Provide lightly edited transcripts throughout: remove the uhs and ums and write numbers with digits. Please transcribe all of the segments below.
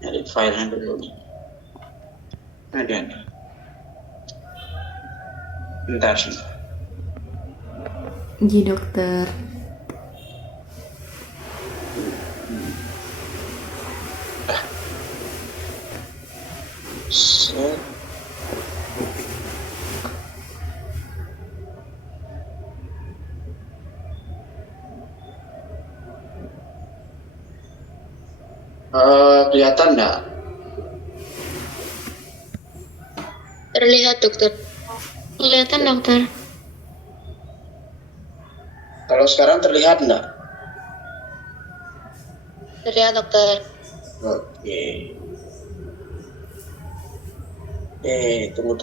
Edit filenya dulu nih. Ada nih. Bentar sih. Ji dokter. Set. Kelihatan nggak? Terlihat dokter. Kelihatan dokter. Kalau sekarang terlihat nggak? Terlihat dokter. Oke. Tunggu.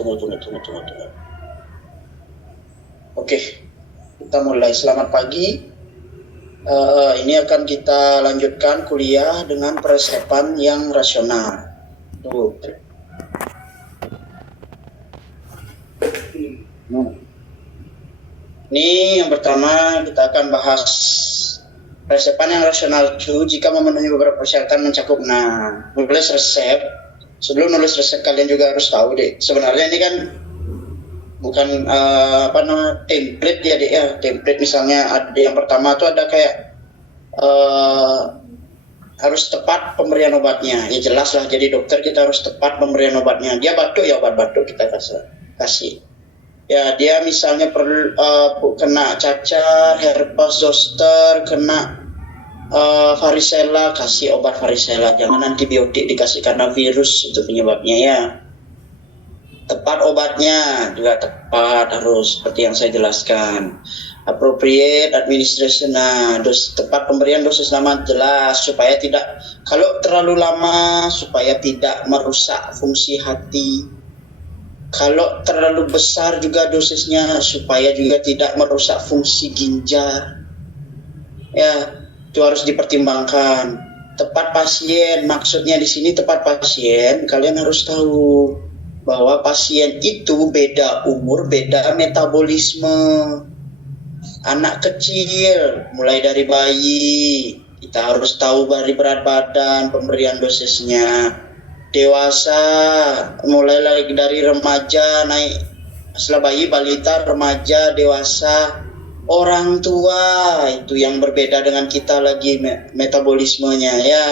Oke, kita mulai. Selamat pagi. Ini akan kita lanjutkan kuliah dengan peresepan yang rasional. Tunggu. Ini yang pertama kita akan bahas peresepan yang rasional itu jika memenuhi beberapa persyaratan mencakup. Nah, nulis resep. Sebelum nulis resep kalian juga harus tahu deh. Sebenarnya ini kan bukan template ya deh ya. Template misalnya ada yang pertama tuh ada kayak harus tepat pemberian obatnya. Ya jelas lah, jadi dokter kita harus tepat pemberian obatnya. Dia batuk ya obat batuk kita kasih. Ya dia misalnya perlu kena cacar, herpes zoster, kena varicella, kasih obat varicella. Jangan antibiotik dikasih karena virus itu penyebabnya ya. Tepat obatnya juga tepat harus seperti yang saya jelaskan. Appropriate administration, nah tepat pemberian dosis lama jelas supaya tidak, kalau terlalu lama supaya tidak merusak fungsi hati. Kalau terlalu besar juga dosisnya supaya juga tidak merusak fungsi ginjal. Ya, itu harus dipertimbangkan. Tepat pasien, maksudnya di sini tepat pasien, kalian harus tahu bahwa pasien itu beda umur, beda metabolisme. Anak kecil, mulai dari bayi, kita harus tahu dari berat badan, pemberian dosisnya. Dewasa, mulai lagi dari remaja, naik setelah bayi, balita, remaja, dewasa, orang tua, itu yang berbeda dengan kita lagi metabolismenya ya.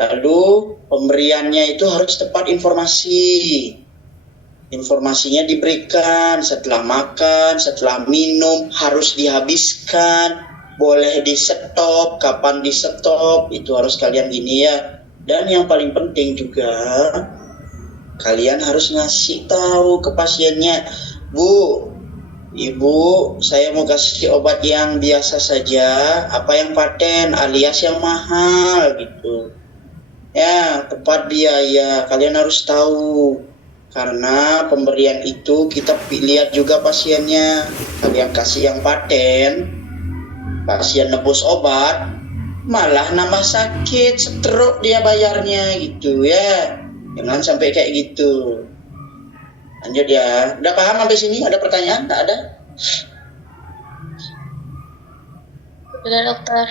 Lalu pemberiannya itu harus tepat informasi. Informasinya diberikan setelah makan, setelah minum, harus dihabiskan, boleh di stop, kapan di stop, itu harus kalian gini ya. Dan yang paling penting juga, kalian harus ngasih tahu ke pasiennya, Bu, Ibu, saya mau kasih obat yang biasa saja, apa yang paten alias yang mahal gitu. Ya, tepat biaya, kalian harus tahu. Karena pemberian itu kita lihat juga pasiennya. Kalian kasih yang paten, pasien nebus obat, malah nambah sakit, stroke dia bayarnya gitu ya. Jangan sampai kayak gitu. Lanjut ya. Udah paham sampai sini? Ada pertanyaan? Nggak ada? Sudah dokter.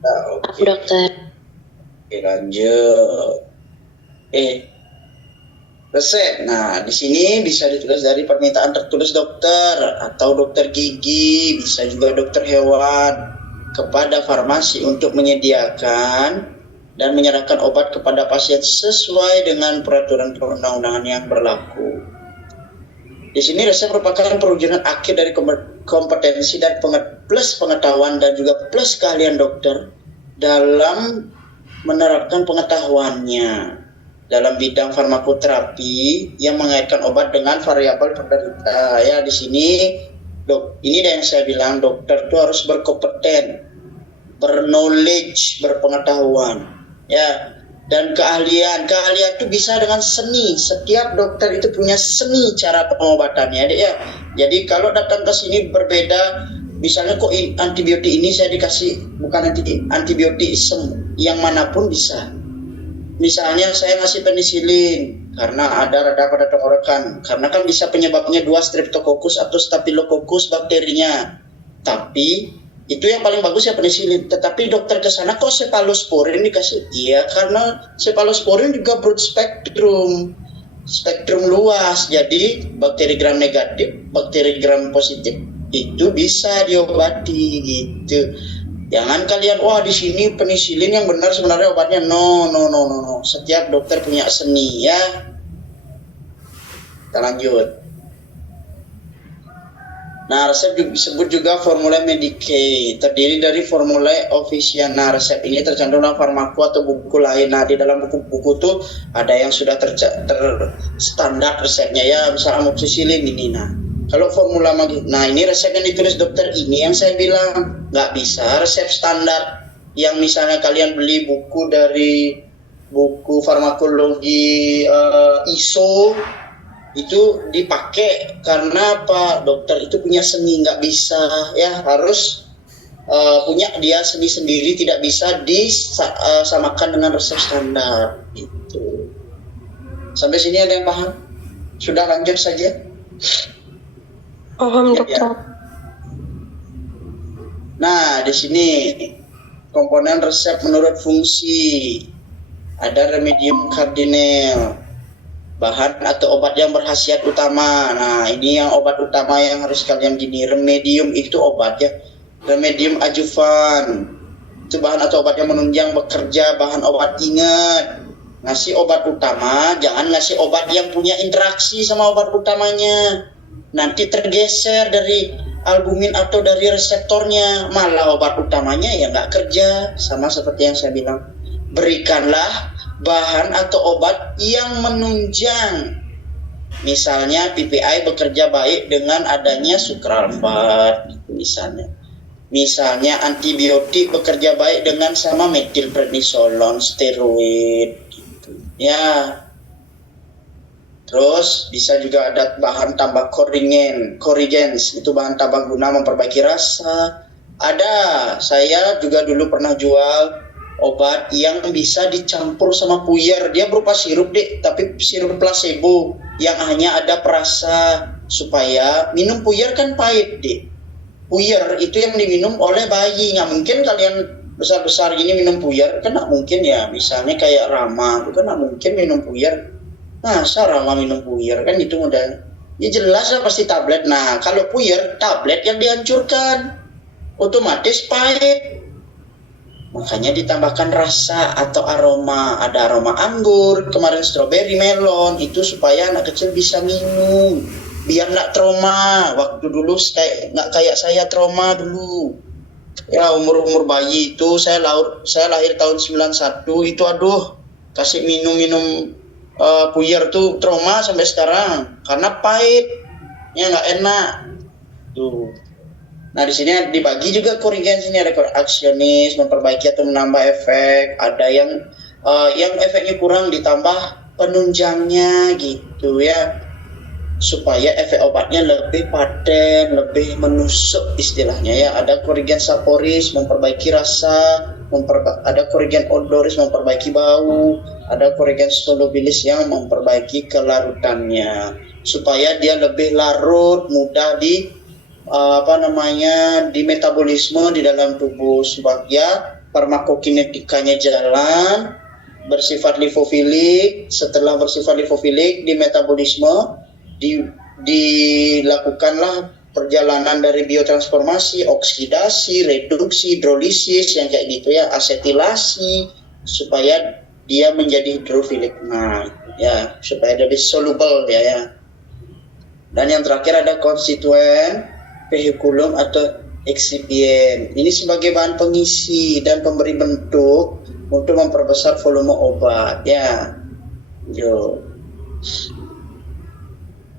Nah, oke. Dokter. Oke, lanjut. Resep. Nah, di sini bisa ditulis dari permintaan tertulis dokter atau dokter gigi, bisa juga dokter hewan kepada farmasi untuk menyediakan dan menyerahkan obat kepada pasien sesuai dengan peraturan perundang-undangan yang berlaku. Di sini resep merupakan perwujudan akhir dari kompetensi dan plus pengetahuan dan juga plus keahlian dokter dalam menerapkan pengetahuannya dalam bidang farmakoterapi yang mengaitkan obat dengan variabel penderita. Ya, di sini ini yang saya bilang, dokter itu harus berkompeten, berknowledge, berpengetahuan, ya, dan keahlian. Keahlian itu bisa dengan seni. Setiap dokter itu punya seni cara pengobatannya, ya. Jadi kalau datang ke sini berbeda, misalnya kok antibiotik ini saya dikasih bukan antibiotik yang manapun bisa. Misalnya saya ngasih penisilin karena ada rada pada tenggorokan, karena kan bisa penyebabnya 2 streptococcus atau staphylococcus bakterinya. Tapi Itu yang paling bagus ya penisilin. Tetapi dokter ke sana kok cephalosporin dikasih? Iya, karena cephalosporin juga broad spektrum, spektrum luas. Jadi bakteri gram negatif, bakteri gram positif itu bisa diobati gitu. Jangan kalian wah di sini penisilin yang benar sebenarnya obatnya. No. Setiap dokter punya seni ya. Kita lanjut. Nah, resep disebut juga formula Medicaid, terdiri dari formula official. Nah, resep ini tercantum dalam farmaku atau buku lain. Nah, di dalam buku-buku tuh ada yang sudah terstandar resepnya ya, misalnya amoxicillin ini. Nah, kalau formula nah ini resep yang ditulis dokter ini yang saya bilang nggak bisa resep standar yang misalnya kalian beli buku dari buku farmakologi ISO itu dipakai karena apa, dokter itu punya seni, nggak bisa ya harus punya dia seni sendiri, tidak bisa disamakan dengan resep standar gitu. Sampai sini ada yang paham? Sudah lanjut saja. Paham, Ya. dokter. Nah, di sini komponen resep menurut fungsi ada remedium kardinal, bahan atau obat yang berkhasiat utama. Nah, ini yang obat utama yang harus kalian gini. Remedium itu obat ya. Remedium adjuvan itu bahan atau obat yang menunjang bekerja bahan obat. Ingat, ngasih obat utama, jangan ngasih obat yang punya interaksi sama obat utamanya. Nanti tergeser dari albumin atau dari reseptornya, malah obat utamanya ya nggak kerja. Sama seperti yang saya bilang, berikanlah bahan atau obat yang menunjang. Misalnya PPI bekerja baik dengan adanya sukralfat misalnya. Misalnya antibiotik bekerja baik dengan sama metilprednisolon, steroid gitu. Ya. Terus bisa juga ada bahan tambah corrigens, itu bahan tambah guna memperbaiki rasa. Ada, saya juga dulu pernah jual obat yang bisa dicampur sama puyer. Dia berupa sirup tapi sirup placebo yang hanya ada perasa, supaya minum puyer kan pahit Puyer itu yang diminum oleh bayi. Nggak mungkin kalian besar-besar gini minum puyer, kan nggak mungkin ya. Misalnya kayak Rama, itu kan nggak mungkin minum puyer. Masa Rama minum puyer, kan itu modal. Ya jelas lah pasti tablet. Nah, kalau puyer, tablet yang dihancurkan, otomatis pahit. Makanya ditambahkan rasa atau aroma. Ada aroma anggur, kemarin strawberry, melon. Itu supaya anak kecil bisa minum. Biar nggak trauma. Waktu dulu nggak kayak saya trauma dulu. Ya umur bayi itu saya lahir tahun 91. Itu aduh, kasih minum puyer tuh trauma sampai sekarang. Karena pahit. Ya nggak enak. Tuh. Nah, di sini dibagi juga corrigens, ini ada aksionis, memperbaiki atau menambah efek, ada yang efeknya kurang ditambah penunjangnya gitu ya. Supaya efek obatnya lebih paten, lebih menusuk istilahnya ya. Ada corrigens saporis memperbaiki rasa, ada corrigens odoris memperbaiki bau, ada corrigens solubilis yang memperbaiki kelarutannya supaya dia lebih larut, mudah di di metabolisme di dalam tubuh, supaya farmakokinetikanya jalan, bersifat lipofilik. Setelah bersifat lipofilik di metabolisme dilakukanlah perjalanan dari biotransformasi, oksidasi, reduksi, hidrolisis yang kayak gitu ya, asetilasi supaya dia menjadi hidrofilik. Nah, ya supaya lebih soluble ya. Dan yang terakhir ada konstituen vehikulum atau eksipien. Ini sebagai bahan pengisi dan pemberi bentuk untuk memperbesar volume obat ya.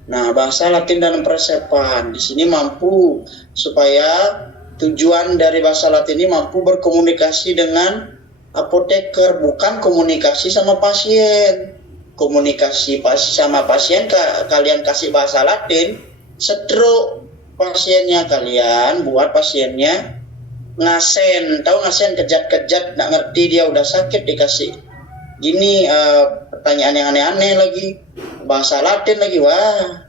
Nah, bahasa Latin dalam peresepan di sini mampu supaya tujuan dari bahasa Latin ini mampu berkomunikasi dengan apoteker, bukan komunikasi sama pasien. Komunikasi sama pasien kalian kasih bahasa Latin, stroke pasiennya kalian buat pasiennya ngasen, tahu ngasen, kejat-kejat, nggak ngerti dia udah sakit dikasih gini pertanyaan yang aneh-aneh lagi, bahasa Latin lagi, wah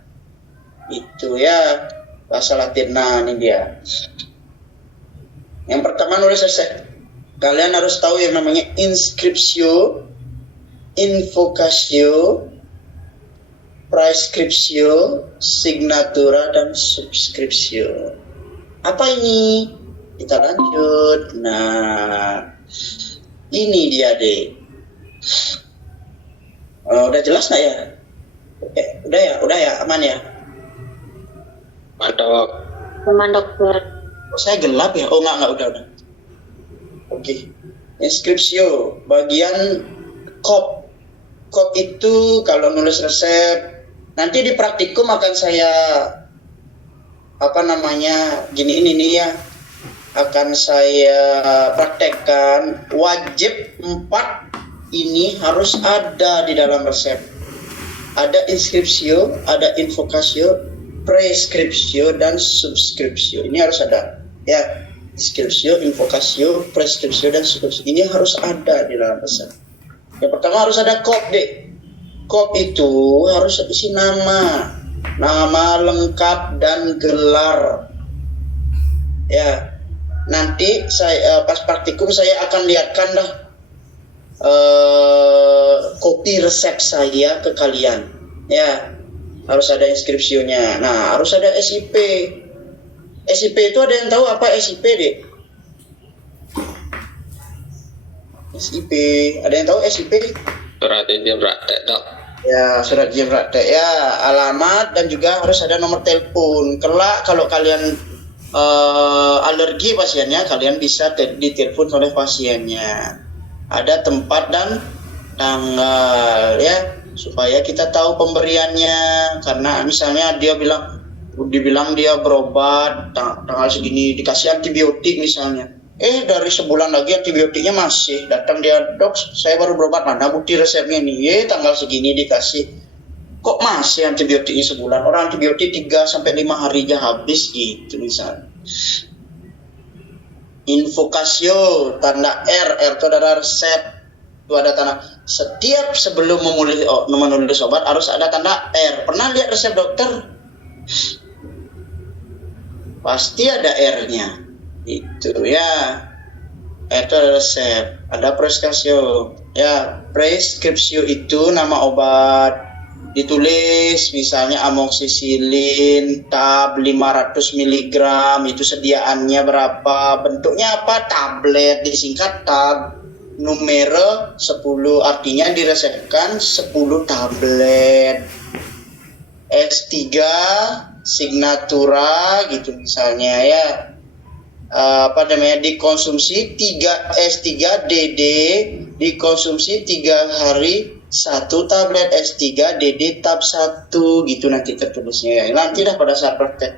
itu ya bahasa Latin. Nah ini dia. Yang pertama nulis resep. Kalian harus tahu yang namanya inscriptio, invocatio, prescriptio, signatura, dan subscriptio. Apa ini? Kita lanjut. Nah, ini dia deh. Udah jelas nggak ya? Oke, udah ya, aman ya? Mantap. Aman dokter. Oh, saya gelap ya? Oh nggak, udah. Oke. Inscriptio, bagian kop. Kop itu kalau nulis resep, nanti di praktikum akan saya gini ini nih ya, akan saya praktekkan. Wajib 4 ini harus ada di dalam resep. Ada inscriptio, ada invocatio, prescriptio, dan subscriptio. Ini harus ada ya. Inscriptio, invocatio, prescriptio, dan subscriptio. Ini harus ada di dalam resep. Yang pertama harus ada kop deh. Kop itu harus isi nama lengkap dan gelar. Ya, nanti saya pas praktikum saya akan lihatkan dah kopi resep saya ke kalian. Ya, harus ada inskripsionya. Nah, harus ada SIP. SIP itu ada yang tahu apa SIP deh? SIP, ada yang tahu SIP deh? Surat izin praktek dok. Ya, surat izin praktek ya, alamat, dan juga harus ada nomor telepon. Kelak kalau kalian alergi pasiennya, kalian bisa ditelepon oleh pasiennya. Ada tempat dan tanggal ya, supaya kita tahu pemberiannya. Karena misalnya dibilang dia berobat tanggal segini, dikasih antibiotik misalnya. Dari sebulan lagi antibiotiknya masih. Datang dia, dok saya baru berobat, mana bukti resepnya nih? Tanggal segini dikasih. Kok masih antibiotiknya sebulan? Orang antibiotik 3-5 hari aja habis gitu misalnya. Invocatio, tanda R itu adalah resep. Itu ada tanda. Setiap sebelum menulis obat harus ada tanda R. Pernah lihat resep dokter? Pasti ada R-nya. Itu ya. Itu ada resep. Ada prescriptio. Ya, prescriptio itu nama obat. Ditulis misalnya amoxicillin tab 500 mg, itu sediaannya berapa, bentuknya apa, tablet, disingkat tab, numero 10, artinya diresepkan 10 tablet. S3 signatura gitu misalnya ya, dikonsumsi 3 S3 DD, dikonsumsi 3 hari 1 tablet S3 DD tab 1 gitu nanti tertulisnya ya. Nanti dah pada saat praktek.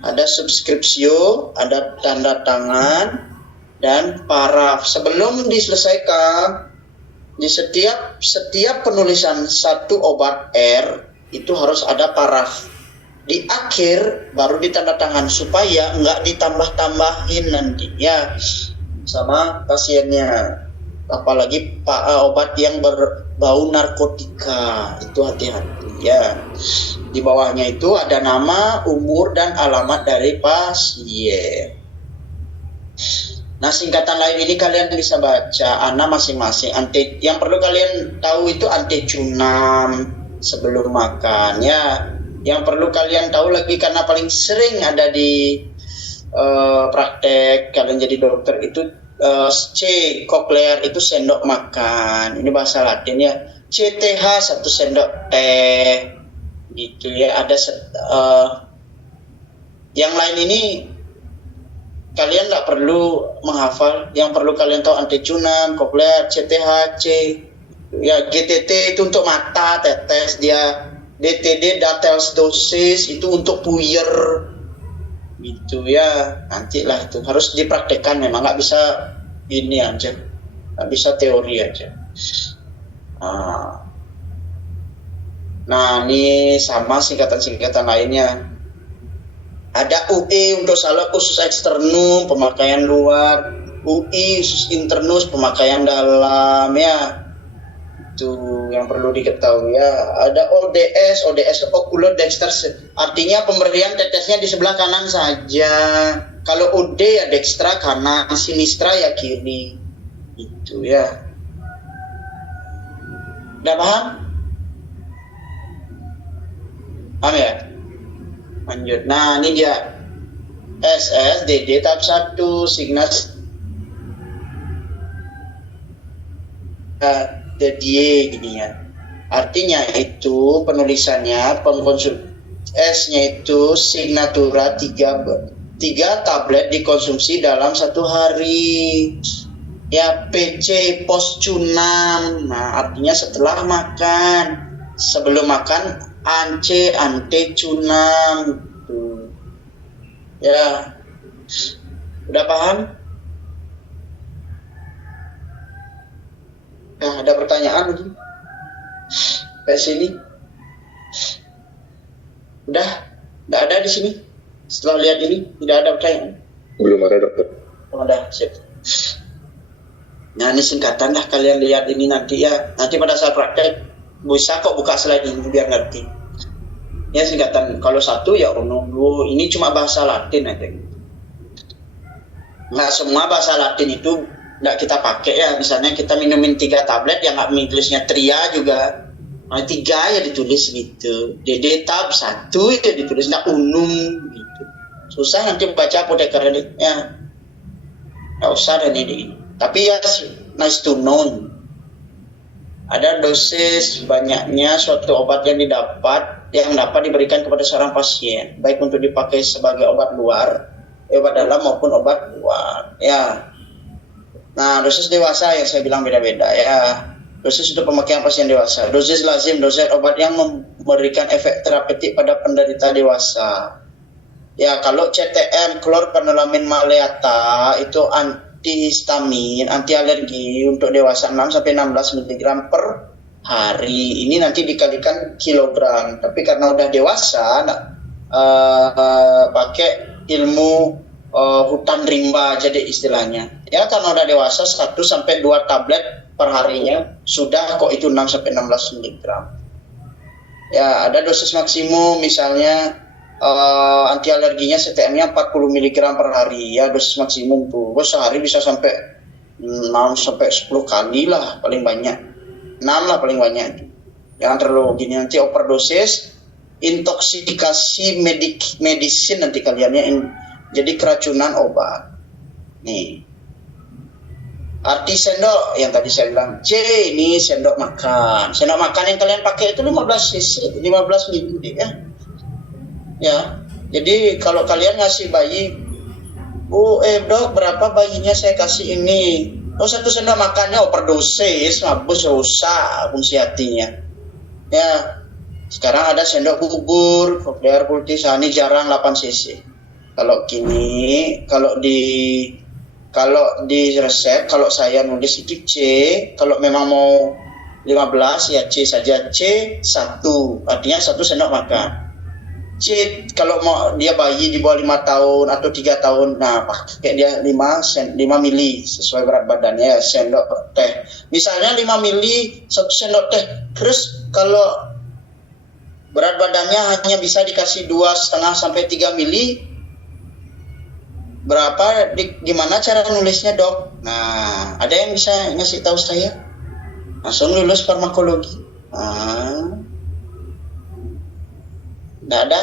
Ada subscriptio, ada tanda tangan, dan paraf. Sebelum diselesaikan, di setiap penulisan satu obat R itu harus ada paraf. Di akhir baru ditanda tangan supaya nggak ditambah-tambahin nanti ya sama pasiennya. Apalagi obat yang berbau narkotika, itu hati-hati ya. Di bawahnya itu ada nama, umur, dan alamat dari pasien. Nah, singkatan lain ini kalian bisa baca ana masing-masing. Yang perlu kalian tahu itu antecunam sebelum makan ya. Yang perlu kalian tahu lagi karena paling sering ada di praktek kalian jadi dokter itu C, cochlear itu sendok makan. Ini bahasa Latin ya. CTH 1 sendok teh. Gitu ya. Ada yang lain ini kalian nggak perlu menghafal. Yang perlu kalian tahu antecunam, cochlear, CTH, C. Ya, GTT itu untuk mata, tetes dia. DTD dateles dosis itu untuk puyer. Gitu ya, nantilah itu harus dipraktekkan, memang nggak bisa ini aja, nggak bisa teori aja. Nah ini sama singkatan-singkatan lainnya. Ada UE untuk salah usus eksternum, pemakaian luar, UI usus internus, pemakaian dalam ya. Itu yang perlu diketahui ya. Ada ODS ocular dexter, artinya pemberian tetesnya di sebelah kanan saja. Kalau UD ya dextra kanan, sinistra ya kiri. Itu ya. Udah paham? Paham ya? Lanjut. Nah, ini dia. SS, DD tahap 1, Signas DDY gini ya. Artinya itu penulisannya S-nya itu signatura 3 tablet dikonsumsi dalam 1 hari. Ya, PC poscunam. Nah, artinya setelah makan. Sebelum makan ante cunam. Ya, udah paham? Nah, ada pertanyaan lagi? Kayak sini? Udah ada di sini. Setelah lihat ini, tidak ada pertanyaan. Belum ada dokter. Oh, ada, sip. Nah, ini singkatan dah, kalian lihat ini nanti ya. Nanti pada saat praktek bisa kok buka slide ini biar ngerti. Ya, singkatan. Kalau 1 ya unum 2. Ini cuma bahasa Latin aja. Nggak semua bahasa Latin itu nggak kita pakai ya. Misalnya kita minumin 3 tablet yang nggak tulisnya tria juga. Nah, 3 ya ditulis gitu. DD tab 1 ya ditulis nggak unum gitu. Susah nanti baca apoteker ini ya. Nggak usah dan ini. Tapi ya nice to know. Ada dosis banyaknya suatu obat yang dapat diberikan kepada seorang pasien, baik untuk dipakai sebagai obat luar, obat dalam maupun obat luar. Ya. Nah, dosis dewasa yang saya bilang beda-beda ya. Dosis untuk pemakaian pasien dewasa. Dosis lazim, dosis obat yang memberikan efek terapeutik pada penderita dewasa. Ya, kalau CTM, klorpenolamin maleata itu antihistamin, anti alergi untuk dewasa 6 sampai 16 mg per hari. Ini nanti dikalikan kilogram. Tapi karena udah dewasa, pakai ilmu hutan rimba jadi istilahnya. Ya, karena udah dewasa 1 sampai 2 tablet per harinya sudah kok itu 6 sampai 16 mg. Ya, ada dosis maksimum misalnya anti alerginya CTM-nya 40 mg per hari ya, dosis maksimum tuh. Sehari bisa sampai 6 sampai 10 kali lah paling banyak. 6 lah paling banyak. Jangan terlalu gini, nanti overdosis, intoksikasi medisin nanti kaliannya jadi keracunan obat. Nih. Arti sendok yang tadi saya bilang, C ini sendok makan. Sendok makan yang kalian pakai itu 15 cc, 15 ml ya. Ya. Jadi kalau kalian ngasih bayi, dok berapa bayinya saya kasih ini? 1 sendok makannya overdosis, mabus rusak fungsi hatinya. Ya. Sekarang ada sendok bubur, Cochlear Cultis, ini jarang 8 cc. Kalau di resep, kalau saya nulis itu C, kalau memang mau 15 ya C saja, C1, artinya 1 sendok makan. C kalau mau dia bayi di bawah 5 tahun atau 3 tahun, nah pakai dia 5 mili sesuai berat badannya, sendok teh. Misalnya 5 mili 1 sendok teh. Terus kalau berat badannya hanya bisa dikasih 2,5 sampai 3 mili, berapa, gimana cara nulisnya dok? Nah, ada yang bisa ngasih tahu saya? Langsung lulus farmakologi. Nggak ada?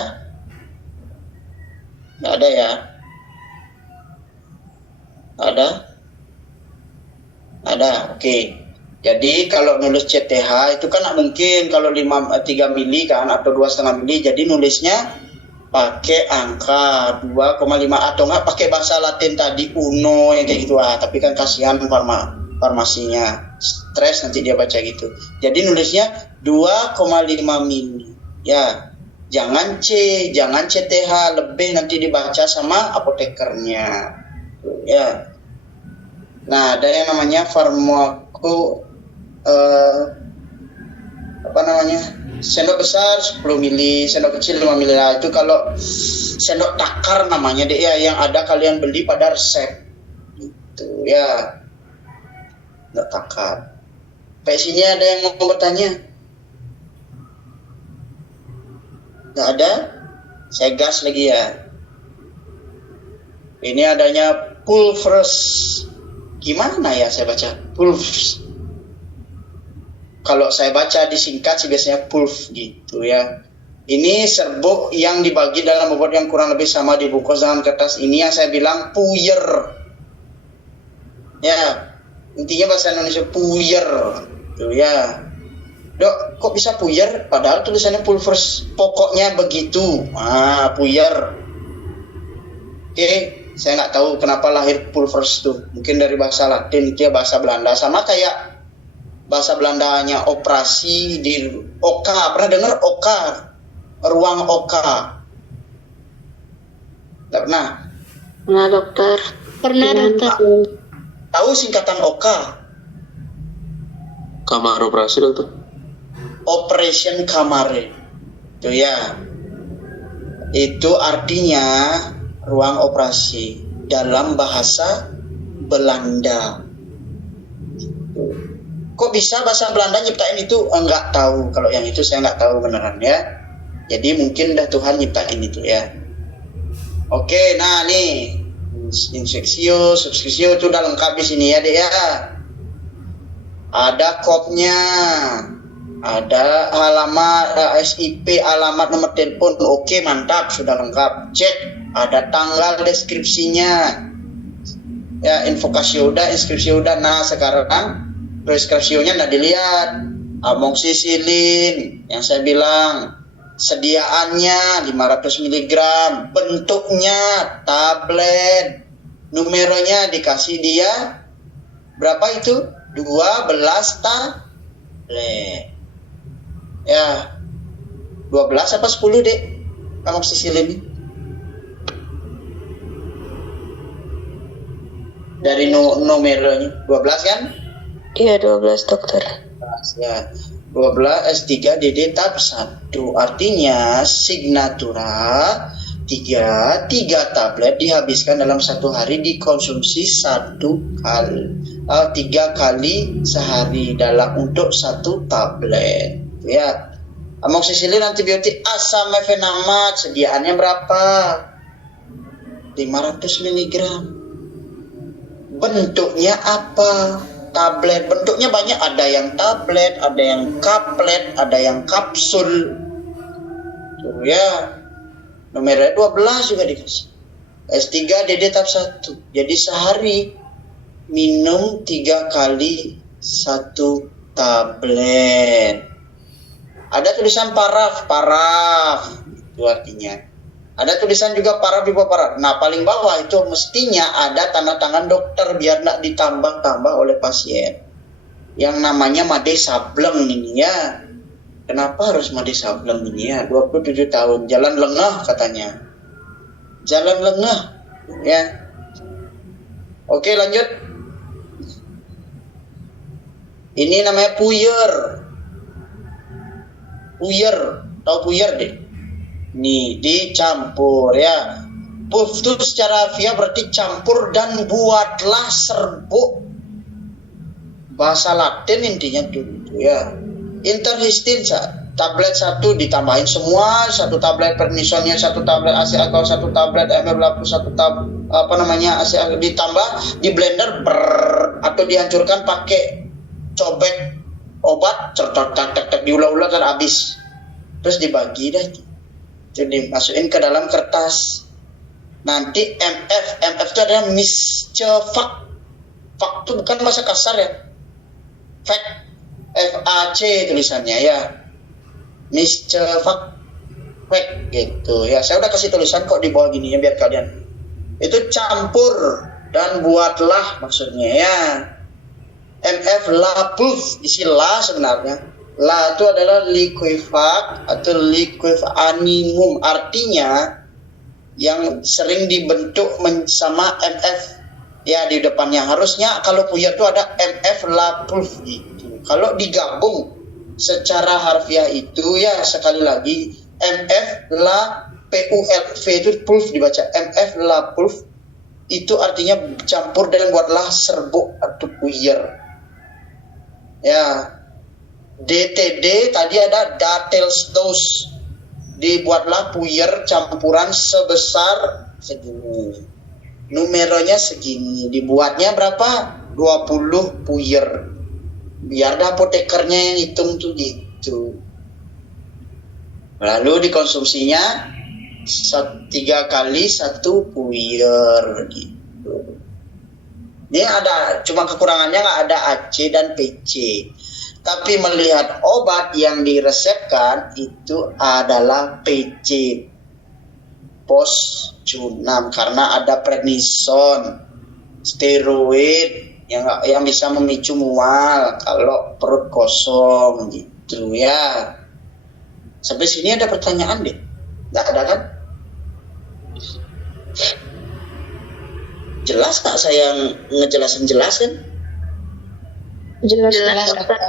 Nggak ada ya? Ada, oke. Jadi kalau nulis CTH itu kan mungkin kalau 3 mili kan atau 2,5 mili, jadi nulisnya pakai angka 2,5 atau enggak pakai bahasa Latin tadi uno yang kayak gitu tapi kan kasihan farmasinya stres nanti dia baca gitu. Jadi nulisnya 2,5 mili ya, jangan CTH lebih, nanti dibaca sama apotekernya ya. Nah, ada yang namanya sendok besar 10 mili, sendok kecil 5 mili. Nah, itu kalau sendok takar namanya deh ya, yang ada kalian beli pada resep gitu ya. Sendok takar. Sampai sini ada yang mau bertanya? Nggak ada? Saya gas lagi ya. Ini adanya pulvers. Gimana ya saya baca? Pulvers. Kalau saya baca disingkat sih biasanya pulv gitu ya. Ini serbuk yang dibagi dalam bobot yang kurang lebih sama dibungkus dengan kertas. Ini yang saya bilang puyer. Ya, intinya bahasa Indonesia puyer. Tuh ya. Dok, kok bisa puyer? Padahal tulisannya pulvers. Pokoknya begitu. Puyer. Oke, saya nggak tahu kenapa lahir pulvers tuh. Mungkin dari bahasa Latin, itu ya bahasa Belanda. Sama kayak bahasa Belandanya operasi di Oka. Pernah dengar Oka? Ruang Oka. Nggak pernah? Pernah dokter. Pernah dokter. Tahu singkatan Oka? Kamar operasi dokter. Operation Kamare. Itu ya. Itu artinya ruang operasi dalam bahasa Belanda. Kok bisa bahasa Belanda nyiptain itu? Enggak tahu. Kalau yang itu saya nggak tahu beneran ya. Jadi mungkin dah Tuhan nyiptain itu ya. Oke, nah nih inseksio, subscripsio itu udah lengkap di sini ya dek ya. Ada kodnya, ada alamat SIP, alamat nomor telepon. Oke, mantap, sudah lengkap. Cek, ada tanggal deskripsinya. Ya, invokasi udah, inskripsi udah. Nah, sekarang preskripsionya nggak dilihat. Amoxicillin yang saya bilang sediaannya 500 mg, bentuknya tablet, numeronya dikasih dia berapa itu? 12 tablet. Ya, 12 apa 10 dek? Amoxicillin ini dari numeronya 12 kan? Iya 12 dokter. Ya, 12 S3 DD tab 1. Artinya signatura 3 tablet dihabiskan dalam satu hari, dikonsumsi 3 kali sehari dalam untuk 1 tablet. Ya. Amoxicillin antibiotik asam mefenamat sediaannya berapa? 500 mg. Bentuknya apa? Tablet. Bentuknya banyak, ada yang tablet, ada yang kaplet, ada yang kapsul. Tuh ya. Nomornya 12 juga dikasih. S3 DD tab 1. Jadi sehari minum 3 kali 1 tablet. Ada tulisan paraf itu artinya. Ada tulisan juga paraf di bawah paraf. Nah, paling bawah itu mestinya ada tanda tangan dokter biar tidak ditambah-tambah oleh pasien. Yang namanya Made Sableng ini ya. Kenapa harus Made Sableng ini ya? 27 tahun, jalan lengah katanya. Jalan lengah ya. Oke, lanjut. Ini namanya puyer. Puyer, tahu puyer deh? Nih, dicampur ya. Puff itu secara via berarti campur dan buatlah serbuk. Bahasa Latin intinya dulu ya. Interhistin tablet 1 ditambahin semua, 1 tablet prednisonnya, 1 tablet ACA atau 1 tablet MR 1 tab ACA ditambah di blender atau dihancurkan pakai cobek obat, cetak diulang-ulang dan habis. Terus dibagi dah. Jadi masukin ke dalam kertas. Nanti MF itu adalah miscefak. Fak itu bukan bahasa kasar ya. Fak, FAC tulisannya ya. Miscefak, fak gitu ya. Saya udah kasih tulisan kok di bawah gini ya biar kalian. Itu campur dan buatlah maksudnya ya. MF lapuf, isi la sebenarnya. La itu adalah liquefact atau liquefanimum, artinya yang sering dibentuk sama MF ya di depannya. Harusnya kalau puyer itu ada MF lapuf gitu. Kalau digabung secara harfiah itu ya sekali lagi MF la PULV itu pulf dibaca MF la pulf, itu artinya campur dan buatlah serbuk atau puyer ya. DTD tadi ada Datels dose, dibuatlah puyer campuran sebesar segini numeronya segini, dibuatnya berapa? 20 puyer. Biar apotekernya yang hitung tuh gitu. Lalu dikonsumsinya 3 kali 1 puyer gitu. Ini ada, cuma kekurangannya nggak ada AC dan PC. Tapi melihat obat yang diresepkan itu adalah PC, post-junam, karena ada prednison, steroid yang bisa memicu mual kalau perut kosong gitu ya. Sampai sini ada pertanyaan deh? Nggak ada kan? Jelas nggak saya ngejelasin jelas kan? Jelas dokter.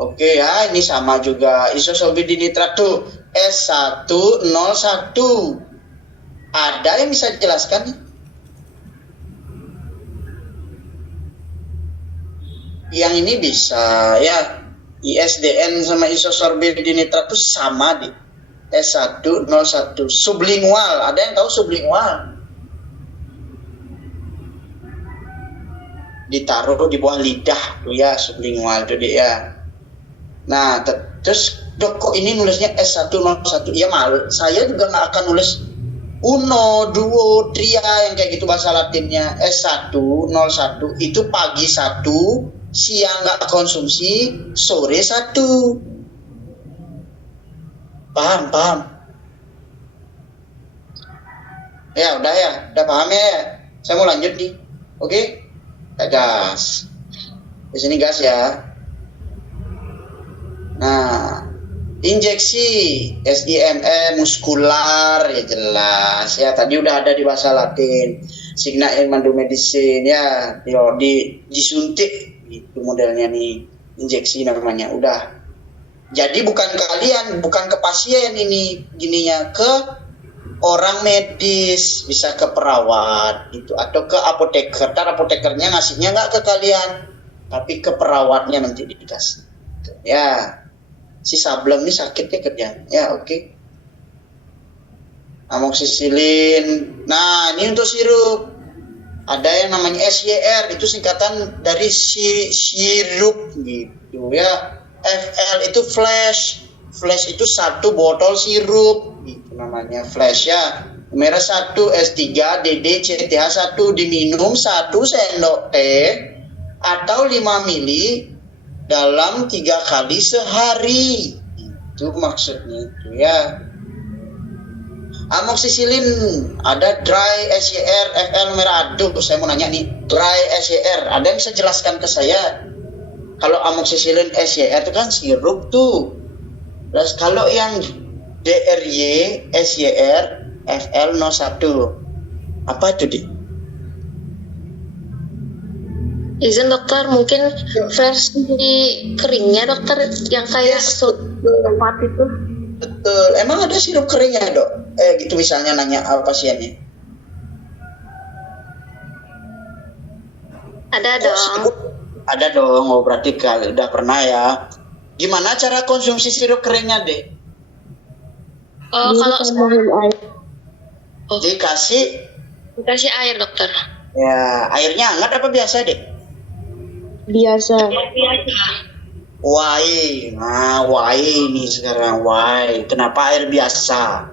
Oke ya, ini sama juga isosorbidin nitrat tuh S101. Ada yang bisa dijelaskan? Yang ini bisa ya, ISDN sama isosorbidin nitrat tuh sama deh. S101 sublingual. Ada yang tahu sublingual? Ditaruh di bawah lidah tuh ya, sublingual tuh dia ya. Nah, terus dok kok ini nulisnya S101? Ya malu, saya juga nggak akan nulis uno, duo, tria yang kayak gitu bahasa Latinnya. S101 itu pagi 1, siang nggak konsumsi, sore 1. Paham? Ya udah paham ya. Saya mau lanjut nih. Oke? Gas. Di sini gas ya. Nah, injeksi SIME muskular ya jelas ya, tadi udah ada di bahasa Latin. Signa Medicine ya, disuntik itu modelnya nih, injeksi namanya. Udah. Jadi bukan ke pasien ini gininya, ke orang medis, bisa ke perawat gitu atau ke apoteker. Ntar apotekernya ngasihnya nggak ke kalian, tapi ke perawatnya nanti dikasih. Ya. Si Sablem ini sakitnya kerjaan. Ya, oke. Amoxicillin. Nah, ini untuk sirup. Ada yang namanya SYR, itu singkatan dari sirup gitu ya. FL itu flash. Flash itu 1 botol sirup gitu namanya, flash ya. Merah 1 S3 DD CTH 1 diminum 1 sendok teh atau 5 mili dalam 3 kali sehari. Itu maksudnya itu ya. Amoxicillin ada dry SYR FL merah. Aduh, saya mau nanya nih, dry SYR ada yang bisa jelaskan ke saya? Kalau amoxicillin SYR itu kan sirup tuh. Terus kalau yang DRY SYR FL 01 apa itu di? Izin dokter, mungkin versi keringnya dokter yang kayak tempat itu. Betul. Emang ada sirup keringnya dok? Gitu misalnya nanya pasiennya. Ada dong. Ada dong. Oh berarti udah pernah ya. Gimana cara konsumsi sirup keringnya deh? Kalau dikasih air dokter. Ya airnya hangat apa biasa deh? Biasa. Why? Nah, why ini sekarang why? Kenapa air biasa?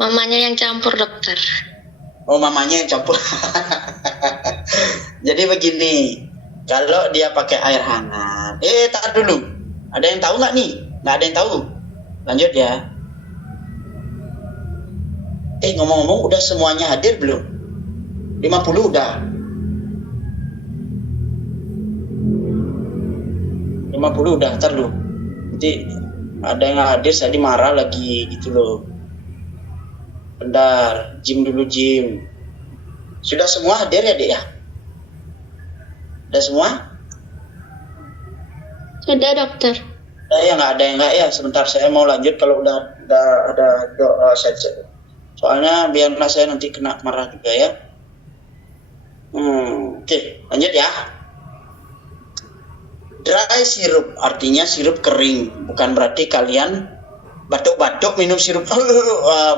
Mamanya yang campur dokter. Oh, mamanya yang campur. Jadi begini, kalau dia pakai air hangat, tar dulu. Ada yang tahu nggak nih? Nggak ada yang tahu. Lanjut ya. Ngomong-ngomong, udah semuanya hadir belum? 50 udah. 50 udah, ntar lu. Nanti ada yang hadir, saya marah lagi gitu loh. Bentar, Jim dulu Jim. Sudah semua hadir ya, Dek ya? Udah semua? Ada dokter. Ya nggak ada yang nggak ya. Sebentar saya mau lanjut kalau udah ada doa saya. Soalnya biarlah saya nanti kena marah juga ya. Oke, lanjut ya. Dry sirup artinya sirup kering, bukan berarti kalian batuk-batuk minum sirup,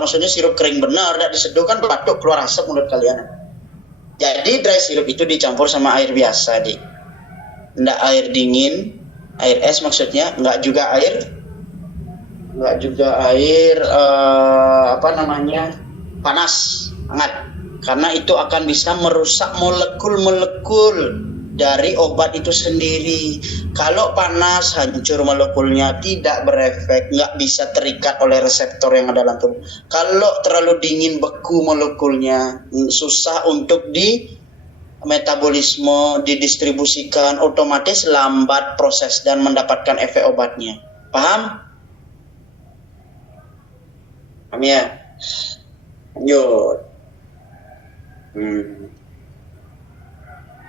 maksudnya sirup kering benar, tidak diseduh kan batuk keluar asap mulut kalian. Jadi dry syrup itu dicampur sama air biasa, Nggak air dingin, air es maksudnya, nggak juga air panas, hangat. Karena itu akan bisa merusak molekul-molekul dari obat itu sendiri. Kalau panas, hancur molekulnya, tidak berefek, nggak bisa terikat oleh reseptor yang ada dalam tubuh. Kalau terlalu dingin, beku molekulnya, susah untuk di metabolisme, didistribusikan, otomatis lambat proses dan mendapatkan efek obatnya. Paham? Paham ya? Lanjut.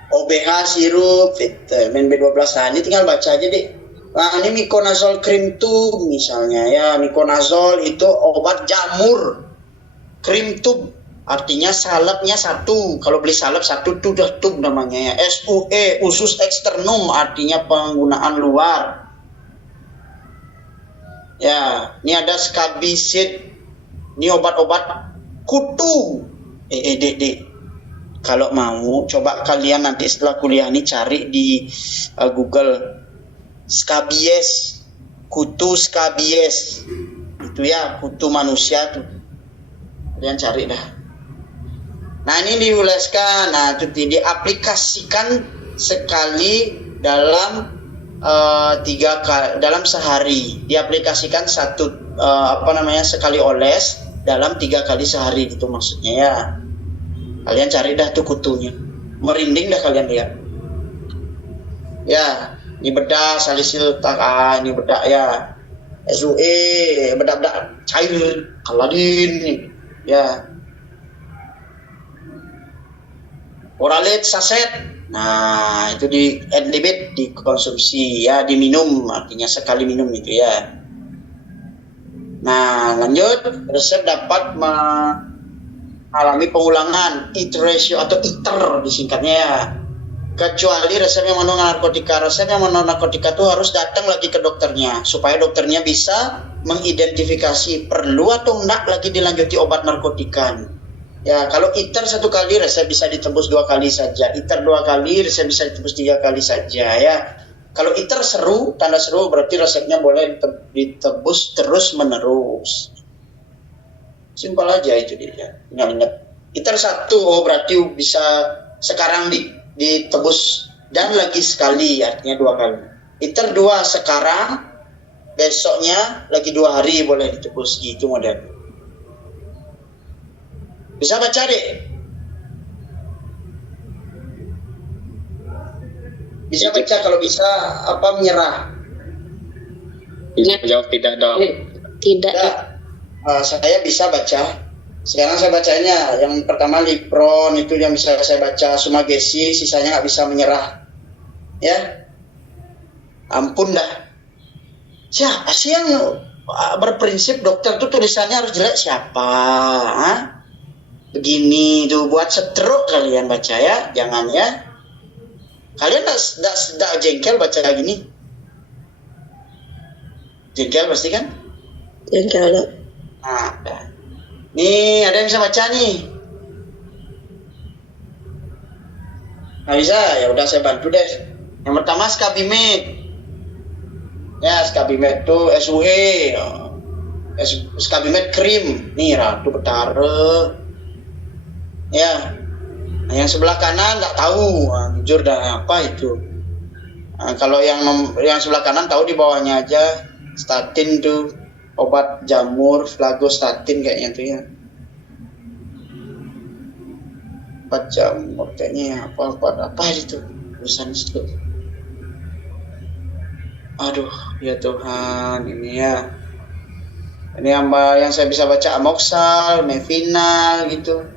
OBH sirup, vitamin B12. Nah, ini tinggal baca aja, Nah, ini miconazole cream tube misalnya ya. Miconazole itu obat jamur. Cream tube artinya salepnya satu. Kalau beli salep satu itu udah tube namanya ya. SUE, usus externum, artinya penggunaan luar. Ya, ini ada scabiecid. Ini obat-obat kutu. Kalau mau, coba kalian nanti setelah kuliah ini cari di Google scabies, kutu scabies, itu ya kutu manusia tuh. Kalian cari dah. Nah ini diuleskan, nah itu diaplikasikan sekali dalam dalam sehari. Diaplikasikan sekali oles dalam 3 kali sehari gitu maksudnya ya. Kalian cari dah tuh kutunya. Merinding dah kalian lihat. Ya, ini bedak salisil ini bedak ya. SUE, bedak-bedak cair, kaladin nih. Ya. Oralit saset. Nah, itu di Adlibit dikonsumsi ya, diminum, artinya sekali minum itu ya. Nah, lanjut, resep dapat alami pengulangan, iteration atau iter disingkatnya ya. Kecuali resep yang mengandung narkotika. Resep yang mengandung narkotika itu harus datang lagi ke dokternya supaya dokternya bisa mengidentifikasi perlu atau enggak lagi dilanjuti obat narkotika. Ya, kalau iter 1 kali resep bisa ditebus 2 kali saja. Iter 2 kali resep bisa ditebus 3 kali saja ya. Kalau iter seru, tanda seru berarti resepnya boleh ditebus terus menerus. Simpel aja itu dia. Ingat. Iter 1 berarti bisa sekarang ditebus dan lagi sekali, artinya 2 kali. Iter 2 sekarang, besoknya lagi 2 hari boleh ditebus gitu model. Bisa baca Bisa baca, kalau bisa menyerah. Jawab tidak dong. Tidak. Saya bisa baca. Sekarang saya bacanya yang pertama Lipron itu yang bisa saya baca, Sumagesi, sisanya nggak bisa menyerah. Ya, ampun dah. Siapa sih yang berprinsip dokter tuh tulisannya harus jelek? Siapa? Begini tuh buat stroke kalian baca ya, jangan ya. Kalian nggak jengkel baca gini? Jengkel pasti kan? Jengkel. Nah, nih ada yang bisa baca nih. Nggak bisa, ya udah saya bantu deh. Yang pertama Skabimed. Ya, Skabimed tuh SUE. Skabimed krim. Nih Ratu Betara. Ya. Nah, yang sebelah kanan nggak tahu, jujur dah apa itu. Nah, kalau yang sebelah kanan tahu di bawahnya aja, statin tuh obat jamur, flagostatin kayaknya tuh ya. Obat jamur kayaknya apa itu tulisan itu. Aduh ya Tuhan, ini ya. Ini yang saya bisa baca amoxal, mevinal gitu.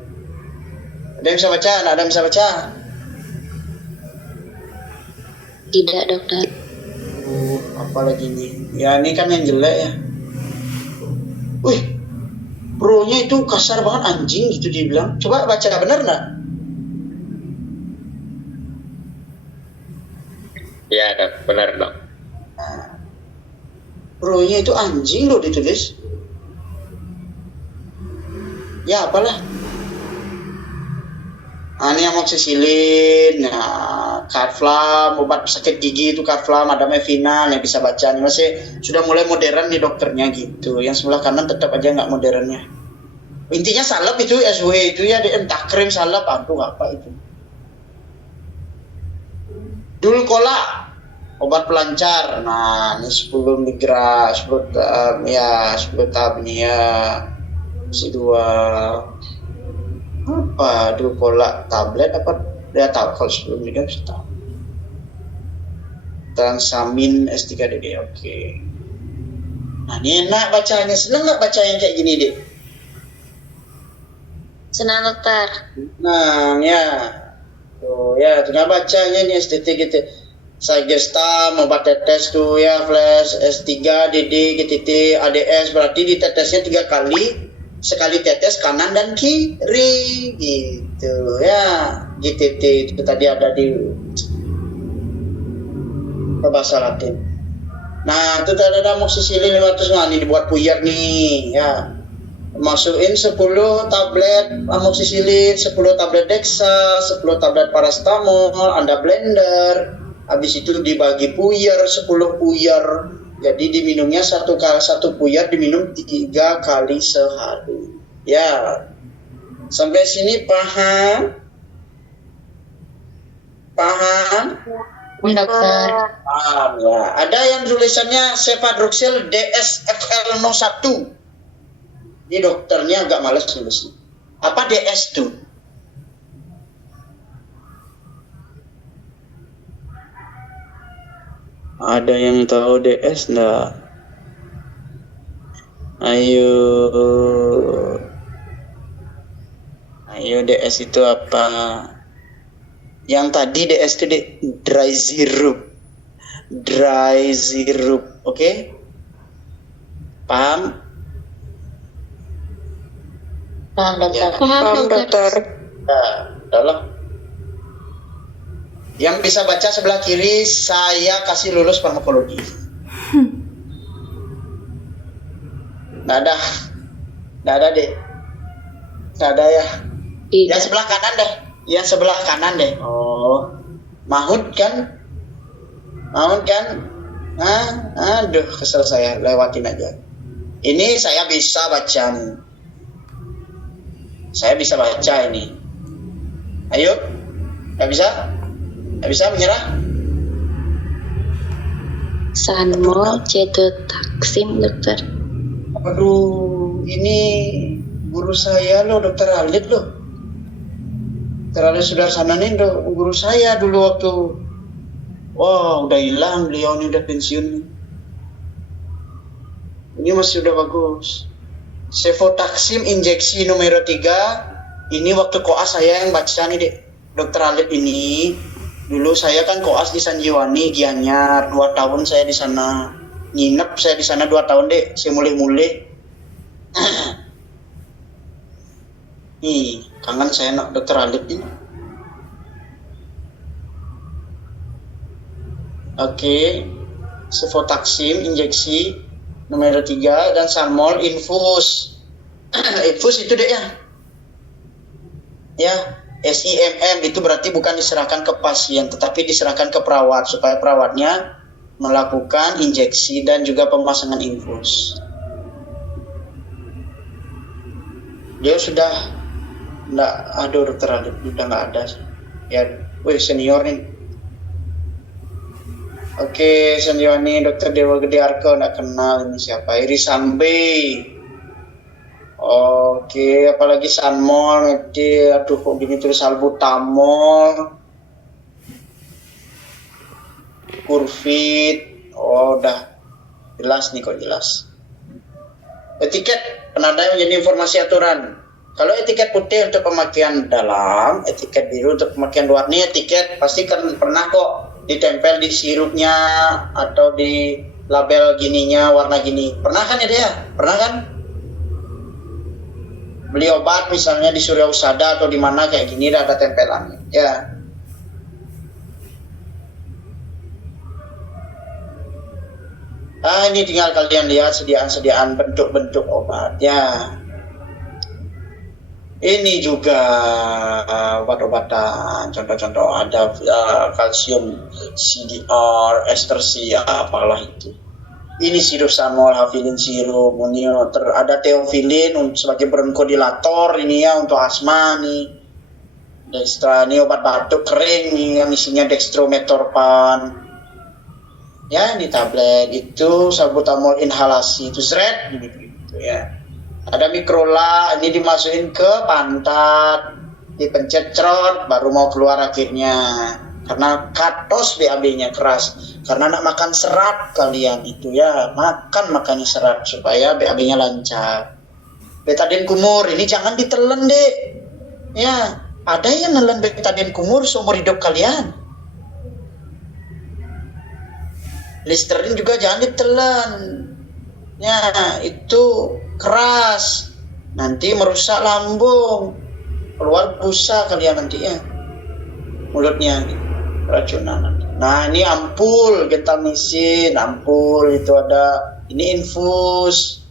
Ada yang bisa baca? Nggak ada yang bisa baca? Tidak, dokter. Apa lagi nih? Ya ini kan yang jelek ya. Wih, pro-nya itu kasar banget, anjing gitu dibilang. Coba baca benar nggak? Ya, benar dong. Pro-nya itu anjing loh ditulis. Ya apalah. Ini amoxicillin, Carflam, obat sakit gigi itu Carflam, ada Mevina yang bisa baca. Ini masih sudah mulai modern nih dokternya gitu. Yang sebelah kanan tetap aja nggak modernnya. Intinya salep itu SW itu ya, entah krim salep apa itu. Dulcola, obat pelancar. Nah, ini 10 mg, 10 tahap ini ya. Si 2 apa Dulcola tablet apa dia tahu kalau 10 mg bisa tahu. Transamin S3DD, oke. Nah, ini enak bacanya. Senang nggak baca yang kayak gini, Dek? Senang dokter. Nah, ya. Tuh, ya, tinggal bacanya nih STT gitu. Sagestam, obat tetes tuh ya, flash S3, DD, GTT, ADS, berarti ditetesnya 3 kali. Sekali tetes kanan dan kiri gitu ya. GTT itu tadi ada di bahasa Latin. Nah, itu tadi ada amoxicillin 500. Nah, ini dibuat puyer nih ya. Masukin 10 tablet amoxicillin, 10 tablet Dexa, 10 tablet paracetamol, Anda blender. Habis itu dibagi puyer, 10 puyer. Jadi diminumnya satu puyer diminum 3 kali sehari. Ya. Sampai sini paham? Paham? Dokter. Paham ya. Ada yang tulisannya Cefadroxil DSFL01. Ini dokternya agak malas nulisnya. Apa DS tuh? Ada yang tahu DS enggak? Ayo DS itu apa? Yang tadi DS itu dry syrup, oke? Paham? Paham dokter. Paham dokter. Nah, dalam. Yang bisa baca sebelah kiri, saya kasih lulus farmakologi. Nggak ada deh. Nggak ada ya. Tidak. Yang sebelah kanan deh. Oh, Mahud kan? Aduh, kesel saya, lewatin aja. Ini saya bisa baca nih. Saya bisa baca ini. Ayo, nggak bisa? Nggak bisa menyerah? Sanmol Cetotaxim dokter. Aduh, ini guru saya loh, Dokter Alit loh. Dokter Alit Sudarsana nih guru saya dulu waktu. Wah, udah hilang beliau ini, udah pensiun nih. Ini masih udah bagus. Cefotaxim injeksi nomor 3. Ini waktu koas saya yang baca nih, Dek. Dokter Alit ini. Dulu saya kan koas di Sanjiwani, Gianyar. 2 tahun saya di sana. Nginep saya di sana 2 tahun, Dek. Saya mulai-mulai. Nih, kangen saya nak Dokter Alit ini. Oke. Cefotaxim injeksi nomor 3 dan Sanmol infus. Infus itu Dek ya. Ya, SIMM itu berarti bukan diserahkan ke pasien tetapi diserahkan ke perawat supaya perawatnya melakukan injeksi dan juga pemasangan infus. Dia sudah enggak, aduh Dokter Adit udah enggak ada. Ya, senior nih. Oke, senior nih Dokter Dewa Gede Arko, enggak kenal ini siapa. Irisambe. Oke, apalagi Sanmol, aduh kok gini tulis salbutamol, Curvit, udah jelas nih kok jelas. Etiket penanda menjadi informasi aturan. Kalau etiket putih untuk pemakaian dalam, etiket biru untuk pemakaian luar. Nih etiket pasti kan pernah kok ditempel di sirupnya atau di label gininya warna gini. Pernah kan ya dia? Pernah kan? Beli obat misalnya di Surya Usada atau di mana kayak gini ada tempelannya ya. Ini tinggal kalian lihat sediaan bentuk-bentuk obat ya. Ini juga obat-obatan, contoh-contoh ada kalsium CDR, ester C, apalah itu. Ini sirusamol, hafilin sirup, ada teofilin sebagai bronkodilator ini ya untuk asma nih. Dextra ini obat batuk kering nih yang isinya dextrometorphan. Ya, ini tablet itu salbutamol inhalasi itu zret gitu ya. Ada mikrola, ini dimasukin ke pantat, dipencet cerot, baru mau keluar akhirnya. Karena katos BAB-nya keras. Karena nak makan serat kalian itu ya, makannya serat supaya BAB-nya lancar. Betadine kumur, ini jangan ditelan deh. Ya, ada yang nelan betadine kumur seumur hidup kalian. Listerine juga jangan ditelan. Ya, itu keras, nanti merusak lambung, keluar busa kalian nanti ya, mulutnya racunan nanti. Nah ini ampul gentamicin, ampul itu ada, ini infus,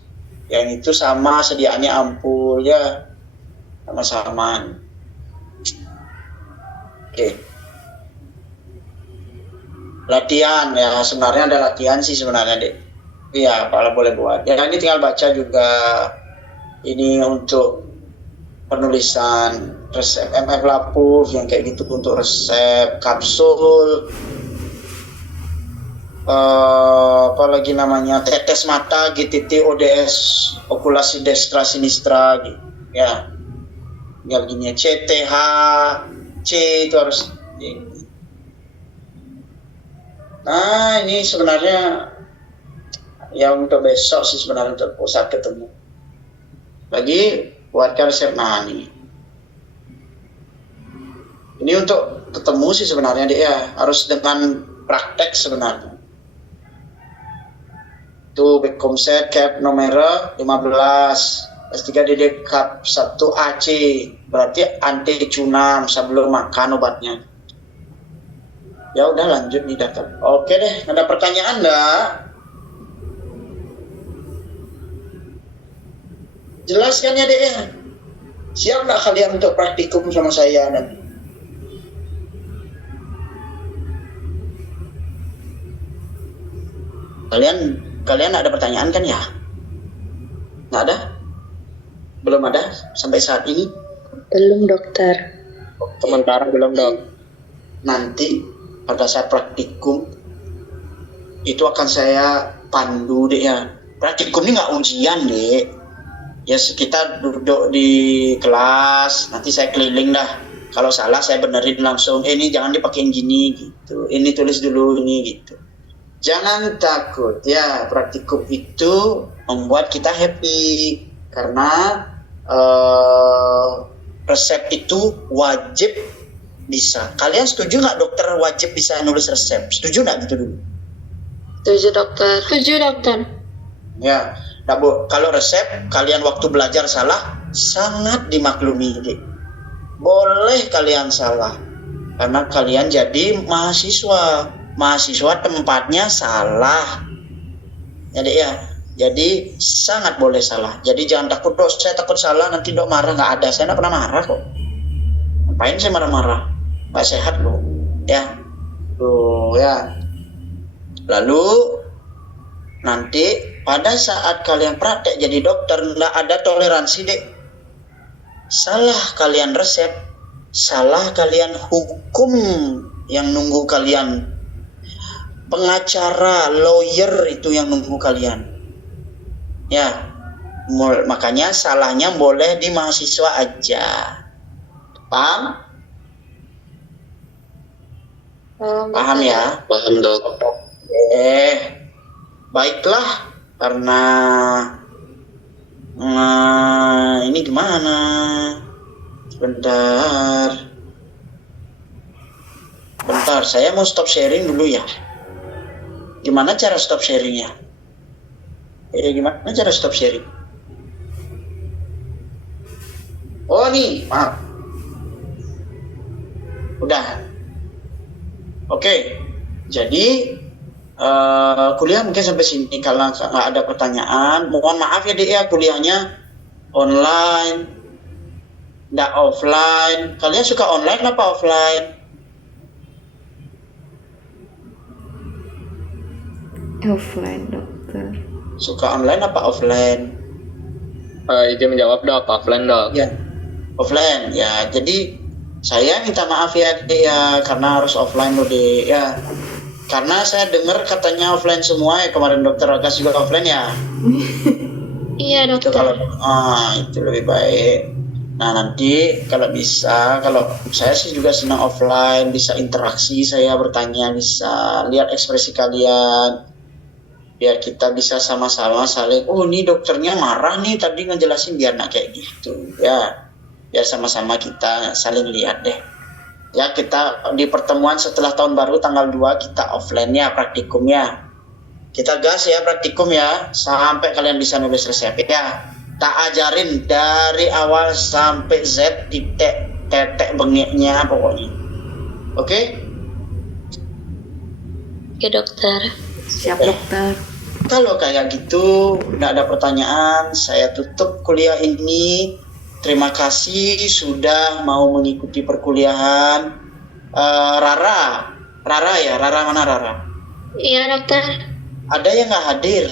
yang itu sama sediaannya ampul ya, sama-sama. Oke. Latihan ya, sebenarnya ada latihan sih sebenarnya deh. Iya, kalau boleh buat. Ya ini tinggal baca juga. Ini untuk penulisan resep MF Lapuf yang kayak gitu untuk resep kapsul. Apalagi namanya tetes mata GTT ODS okulasi destra sinistra gitu. Ya. Tinggal gini CTH C itu harus. Nah, ini sebenarnya ya untuk besok sih sebenarnya untuk pusat ketemu lagi buatkan resep nani. Ini untuk ketemu sih sebenarnya dia harus dengan praktek sebenarnya. Itu Bekomset cap nomor 15 S3 DD Cup 1 AC berarti anti cunam sebelum makan obatnya. Ya udah lanjut nih daftar. Oke deh, ada pertanyaan enggak? Jelaskan ya deh ya. Siap nggak kalian untuk praktikum sama saya nanti? Kalian ada pertanyaan kan ya? Nggak ada? Belum ada sampai saat ini? Belum, dokter. Sementara belum, Dok. Nanti pada saat praktikum itu akan saya pandu deh ya. Praktikum ini nggak ujian deh. Ya kita duduk di kelas, nanti saya keliling dah. Kalau salah saya benerin langsung. Ini jangan dipakein gini gitu. Ini tulis dulu ini gitu. Jangan takut ya, praktikum itu membuat kita happy karena resep itu wajib bisa. Kalian setuju nggak dokter wajib bisa nulis resep? Setuju nggak gitu dulu? Setuju, dokter. Setuju, dokter. Ya, nah, Bu, kalau resep kalian waktu belajar salah sangat dimaklumi. Boleh kalian salah karena kalian jadi mahasiswa. Mahasiswa tempatnya salah. Jadi sangat boleh salah. Jadi jangan takut, Dok, saya takut salah nanti Dok marah. Nggak ada, saya nggak pernah marah kok. Ngapain saya marah-marah? Nggak sehat loh. Ya, tuh ya. Lalu nanti pada saat kalian praktek jadi dokter nggak ada toleransi deh. Salah kalian resep, salah kalian hukum yang nunggu kalian. Pengacara, lawyer itu yang nunggu kalian. Ya, makanya salahnya boleh di mahasiswa aja. Paham? Paham ya? Paham, Dok. Baiklah, karena ini gimana? Bentar, saya mau stop sharing dulu ya. Gimana cara stop sharingnya? Gimana cara stop sharing? Oh nih, maaf. Udah. Oke, jadi kuliah mungkin sampai sini. Kalau nggak ada pertanyaan, mohon maaf ya Dek ya, kuliahnya online. nggak offline. Kalian suka online apa offline? Offline dokter. Suka online apa offline? Izin menjawab dok, offline dok. Ya, offline. Ya, jadi saya minta maaf ya, Dek, ya, karena harus offline loh, Dek, ya. Karena saya dengar katanya offline semua ya, kemarin dokter Agas juga offline ya. Iya Itu dokter. kalau itu lebih baik. Nah, nanti kalau bisa, kalau saya sih juga senang offline, bisa interaksi, saya bertanya, bisa lihat ekspresi kalian, biar kita bisa sama-sama saling, oh ini dokternya marah nih tadi ngejelasin, biar nggak kayak gitu ya, biar sama-sama kita saling lihat deh ya. Kita di pertemuan setelah tahun baru tanggal 2 kita offline ya, praktikumnya kita gas ya, praktikum ya, sampai kalian bisa nulis resep ya. Tak ajarin dari awal sampai Z, titik tetek bengeknya pokoknya. Oke? Oke dokter. Siap dokter. Kalau kayak gitu, nggak ada pertanyaan, saya tutup kuliah ini. Terima kasih sudah mau mengikuti perkuliahan. Rara ya, Rara mana Rara? Iya dokter. Ada yang nggak hadir?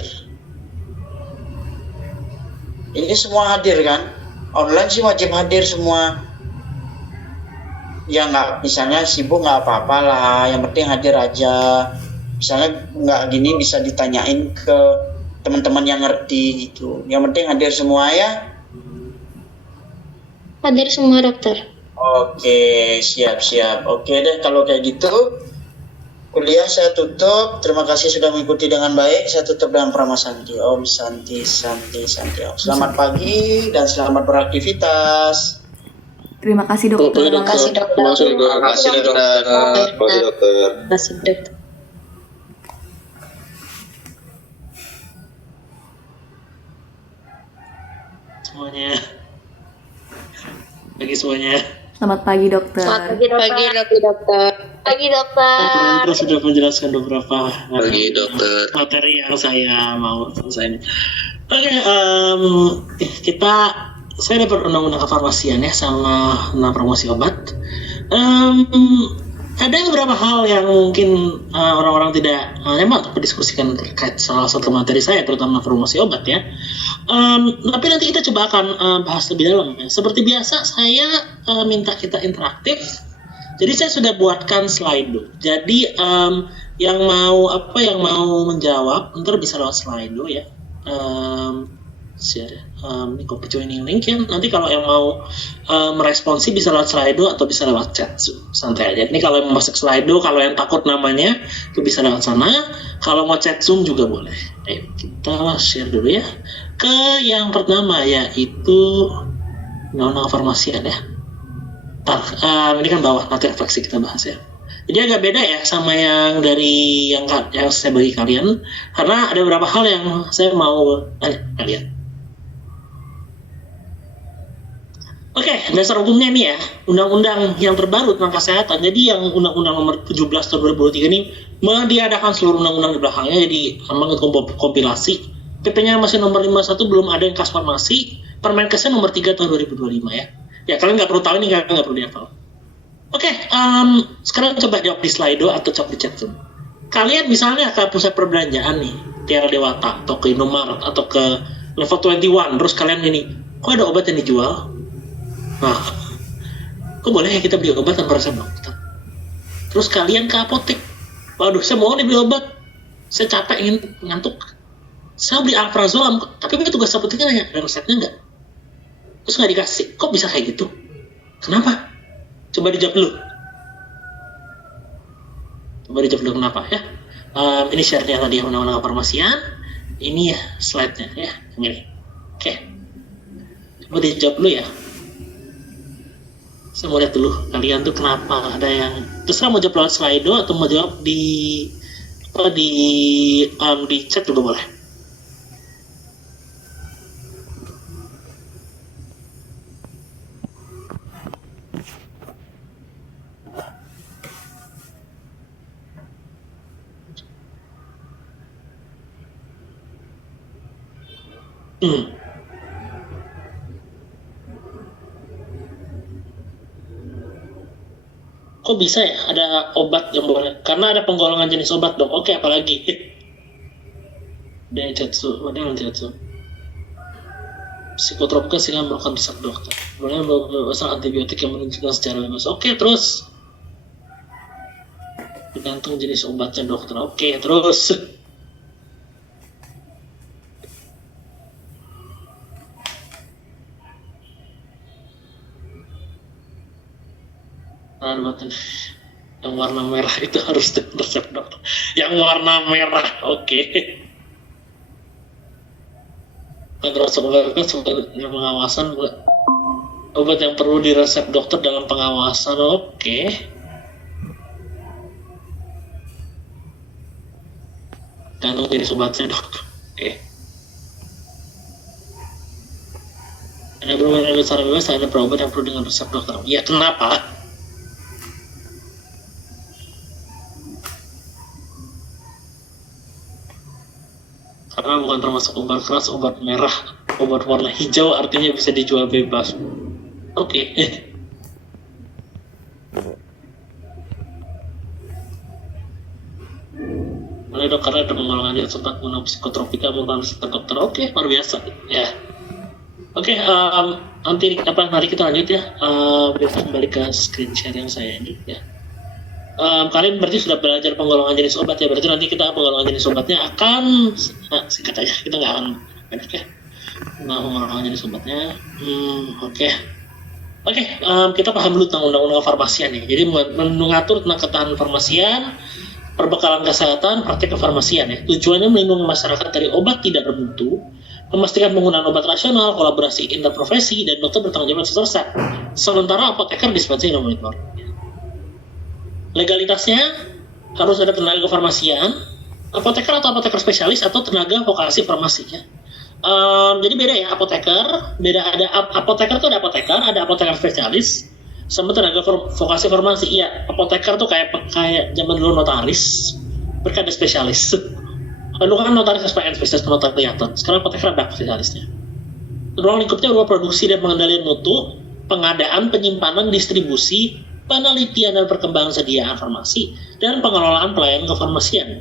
Ini semua hadir kan? Online sih wajib hadir semua. Ya nggak, misalnya sibuk nggak apa-apa lah, yang penting hadir aja. Misalnya nggak gini bisa ditanyain ke teman-teman yang ngerti gitu. Yang penting hadir semua ya. Hadir semua dokter. Oke, siap. Oke deh, kalau kayak gitu kuliah saya tutup. Terima kasih sudah mengikuti dengan baik. Saya tutup dengan Prama Santi. Om Santi Om. Selamat pagi dan selamat beraktivitas. Terima kasih dokter. Terima kasih dokter. Terima kasih dokter. Terima kasih, dokter. Terima kasih dokter. Semuanya. Bagi semuanya. Selamat pagi dokter. Selamat pagi dokter. Pagi dokter. Dokter sudah menjelaskan beberapa Pagi dokter. materi yang saya mau selesaikan. Oke, saya dapat undang-undang kefarmasian ya sama promosi obat. Ada beberapa hal yang mungkin orang-orang tidak emang untuk berdiskusikan terkait salah satu materi saya, terutama promosi obat ya. Tapi nanti kita coba akan bahas lebih dalam ya. Seperti biasa saya minta kita interaktif. Jadi saya sudah buatkan Slido. Jadi yang mau menjawab ntar bisa lewat Slido ya. Share. Ini copy joining link ya. Nanti kalau yang mau meresponsi bisa lewat Slido atau bisa lewat chat Zoom. Santai aja. Ini kalau yang mau masuk Slido, kalau yang takut namanya itu bisa lewat sana. Kalau mau chat Zoom juga boleh. Ayo kita share dulu ya. Ke yang pertama yaitu undang-undang kefarmasian ya. Ini kan bawah, nanti refleksi kita bahas ya. Jadi agak beda ya sama yang dari yang saya bagi kalian, karena ada beberapa hal yang saya mau tanya kalian. Oke, dasar hukumnya ini ya, undang-undang yang terbaru tentang kesehatan. Jadi yang undang-undang nomor 17 tahun 2023 ini meniadakan seluruh undang-undang di belakangnya, jadi memang kompilasi. PP-nya masih nomor 51, belum ada yang kas farmasi. Permenkesnya nomor 3 tahun 2025 ya. Ya kalian nggak perlu tahu ini, kalian nggak perlu dihafal. Oke, sekarang coba jawab di Slido atau chat di chat Zoom. Kalian misalnya ke pusat perbelanjaan nih, Tiara Dewata atau ke Indomaret atau ke Level 21, terus kalian ini, kok ada obat yang dijual? Nah, kok boleh ya kita beli obat tanpa resep dokter? Terus kalian ke apotek, waduh saya mau nih beli obat, saya capek ingin ngantuk, saya beli alprazolam, tapi tugas apoteknya nanya, ada resepnya nggak? Terus nggak dikasih, kok bisa kayak gitu? Kenapa? Coba dijawab dulu. Kenapa ya? Ini share-nya tadi undang-undang kefarmasian. Ini ya slide-nya ya, ini. Oke. Coba dijawab dulu ya. Saya mau lihat dulu kalian tuh kenapa ada yang terserah mau jawab lewat Slido atau mau jawab di chat juga boleh. Oh bisa ya, ada obat yang boleh. Karena ada penggolongan jenis obat dong. Oke, apalagi? Denjutsu, mana denjutsu? Psikotropika sehingga melakukan resep dokter. Boleh melakukan antibiotik yang menunjukkan secara bebas. Oke, terus. Tergantung jenis obatnya dokter. Oke, terus. Obat yang warna merah itu harus resep dokter. Yang warna merah, oke. Terus obat yang pengawasan, obat yang perlu diresep dokter dalam pengawasan, oke. Gantung jenis obatnya dokter, oke. Ada beberapa besar bebas, ada obat yang perlu dengan resep dokter. Ya kenapa? Karena bukan termasuk obat keras, obat merah, obat warna hijau artinya bisa dijual bebas. Oke. Boleh dok, karena ada penggolongan yang sempat menggunakan psikotropika menggunakan resep dokter. Oke, luar biasa. Ya. Oke, nanti kita lanjut ya. Kita kembali ke screen share yang saya ini ya. Kalian berarti sudah belajar penggolongan jenis obat ya, berarti nanti kita penggolongan jenis obatnya akan singkat aja, kita nggak akan banyak ya. Nah, penggolongan jenis obatnya, oke. Kita paham dulu tentang undang-undang kefarmasian ya. Jadi mengatur tentang ketahanan farmasian, perbekalan kesehatan, praktik kefarmasian ya. Tujuannya melindungi masyarakat dari obat tidak bermutu, memastikan penggunaan obat rasional, kolaborasi interprofesi, dan dokter bertanggung jawab atas resep. Sementara apoteker dispensing dan monitor. Legalitasnya harus ada tenaga kefarmasian, apoteker atau apoteker spesialis atau tenaga vokasi farmasinya. Jadi beda ya apoteker, ada apoteker tuh ada apoteker spesialis, sama tenaga vokasi farmasi. Iya, apoteker tuh kayak zaman dulu notaris, mereka ada spesialis. Lalu kan notaris SPN, spesialis penotariatan. Sekarang apoteker ada spesialisnya. Ruang lingkupnya berupa produksi dan pengendalian mutu, pengadaan, penyimpanan, distribusi, penelitian dan perkembangan sediaan farmasi, dan pengelolaan pelayanan kefarmasian.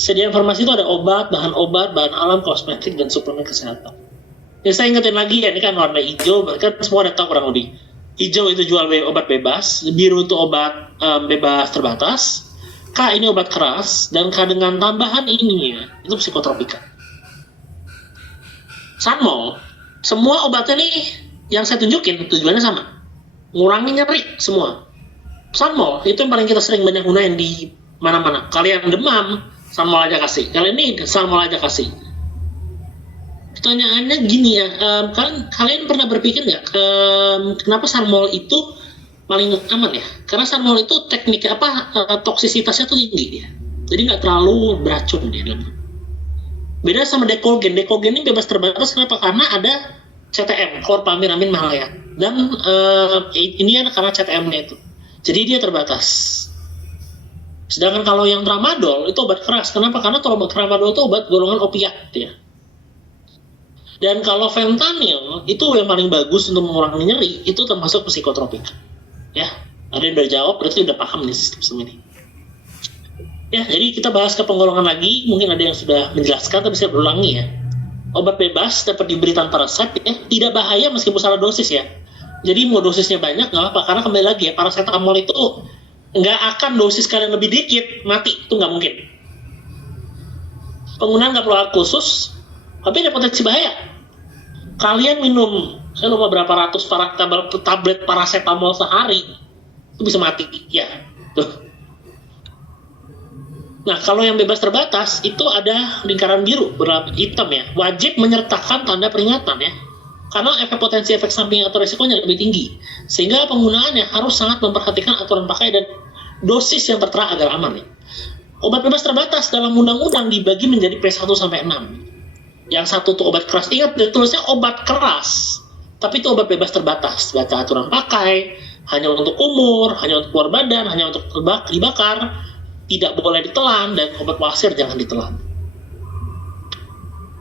Sediaan farmasi itu ada obat, bahan alam, kosmetik, dan suplemen kesehatan. Ya, saya ingetin lagi ya, ini kan warna hijau, kan semua ada tahu kurang lebih. Hijau itu jual obat bebas, biru itu obat bebas terbatas, K ini obat keras, dan K dengan tambahan ini ya, itu psikotropika. Sanmol, semua obatnya nih yang saya tunjukin tujuannya sama, ngurangi nyeri semua. Sanmol itu yang paling kita sering banyak gunain di mana-mana. Kalian demam, Sanmol aja kasih. Kalian ini Sanmol aja kasih. Pertanyaannya gini ya, kalian pernah berpikir nggak kenapa Sanmol itu paling aman ya? Karena Sanmol itu tekniknya toksisitasnya tuh tinggi ya. Jadi nggak terlalu beracun dia. Beda sama Decolgen. Decolgen ini bebas terbatas kenapa? Karena ada CTM, chlorpheniramine malayat. Dan ini karena CTM-nya itu. Jadi dia terbatas. Sedangkan kalau yang tramadol itu obat keras. Kenapa? Karena tramadol itu obat golongan opiat ya. Dan kalau fentanyl itu yang paling bagus untuk mengurangi nyeri, itu termasuk psikotropika. Ya, ada yang udah jawab, berarti udah paham nih sistem ini. Ya, jadi kita bahas ke penggolongan lagi. Mungkin ada yang sudah menjelaskan, tapi saya berulangi ya. Obat bebas dapat diberi tanpa resep ya, tidak bahaya meskipun salah dosis ya. Jadi mau dosisnya banyak nggak apa, karena kembali lagi ya, paracetamol itu nggak akan dosis kalian lebih dikit mati, itu nggak mungkin. Penggunaan nggak perlu alat khusus, tapi ada potensi bahaya. Kalian minum, saya lupa berapa ratus tablet paracetamol sehari, itu bisa mati ya. Tuh. Nah, kalau yang bebas terbatas itu ada lingkaran biru berwarna hitam ya, wajib menyertakan tanda peringatan ya. Karena potensi efek samping atau resikonya lebih tinggi. Sehingga penggunaannya harus sangat memperhatikan aturan pakai dan dosis yang tertera agar aman. Ya. Obat bebas terbatas dalam undang-undang dibagi menjadi P1 sampai 6. Yang satu tuh obat keras. Ingat, tulisnya obat keras. Tapi itu obat bebas terbatas. Baca aturan pakai, hanya untuk umur, hanya untuk keluar badan, hanya untuk dibakar, tidak boleh ditelan, dan obat wasir jangan ditelan.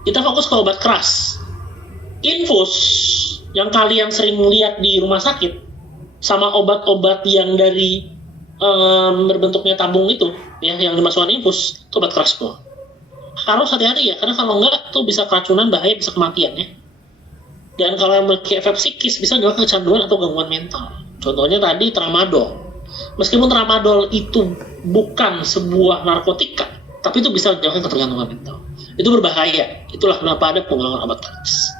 Kita fokus ke obat keras. Infus yang kalian sering lihat di rumah sakit sama obat-obat yang dari berbentuknya tabung itu ya yang dimasukkan infus itu obat keras kok. Harus hati-hati ya, karena kalau enggak tuh bisa keracunan, bahaya, bisa kematian ya. Dan kalau yang memiliki efek psikis bisa menyebabkan kecanduan atau gangguan mental. Contohnya tadi tramadol. Meskipun tramadol itu bukan sebuah narkotika, tapi itu bisa menyebabkan ketergantungan mental. Itu berbahaya. Itulah kenapa ada penggunaan obat keras.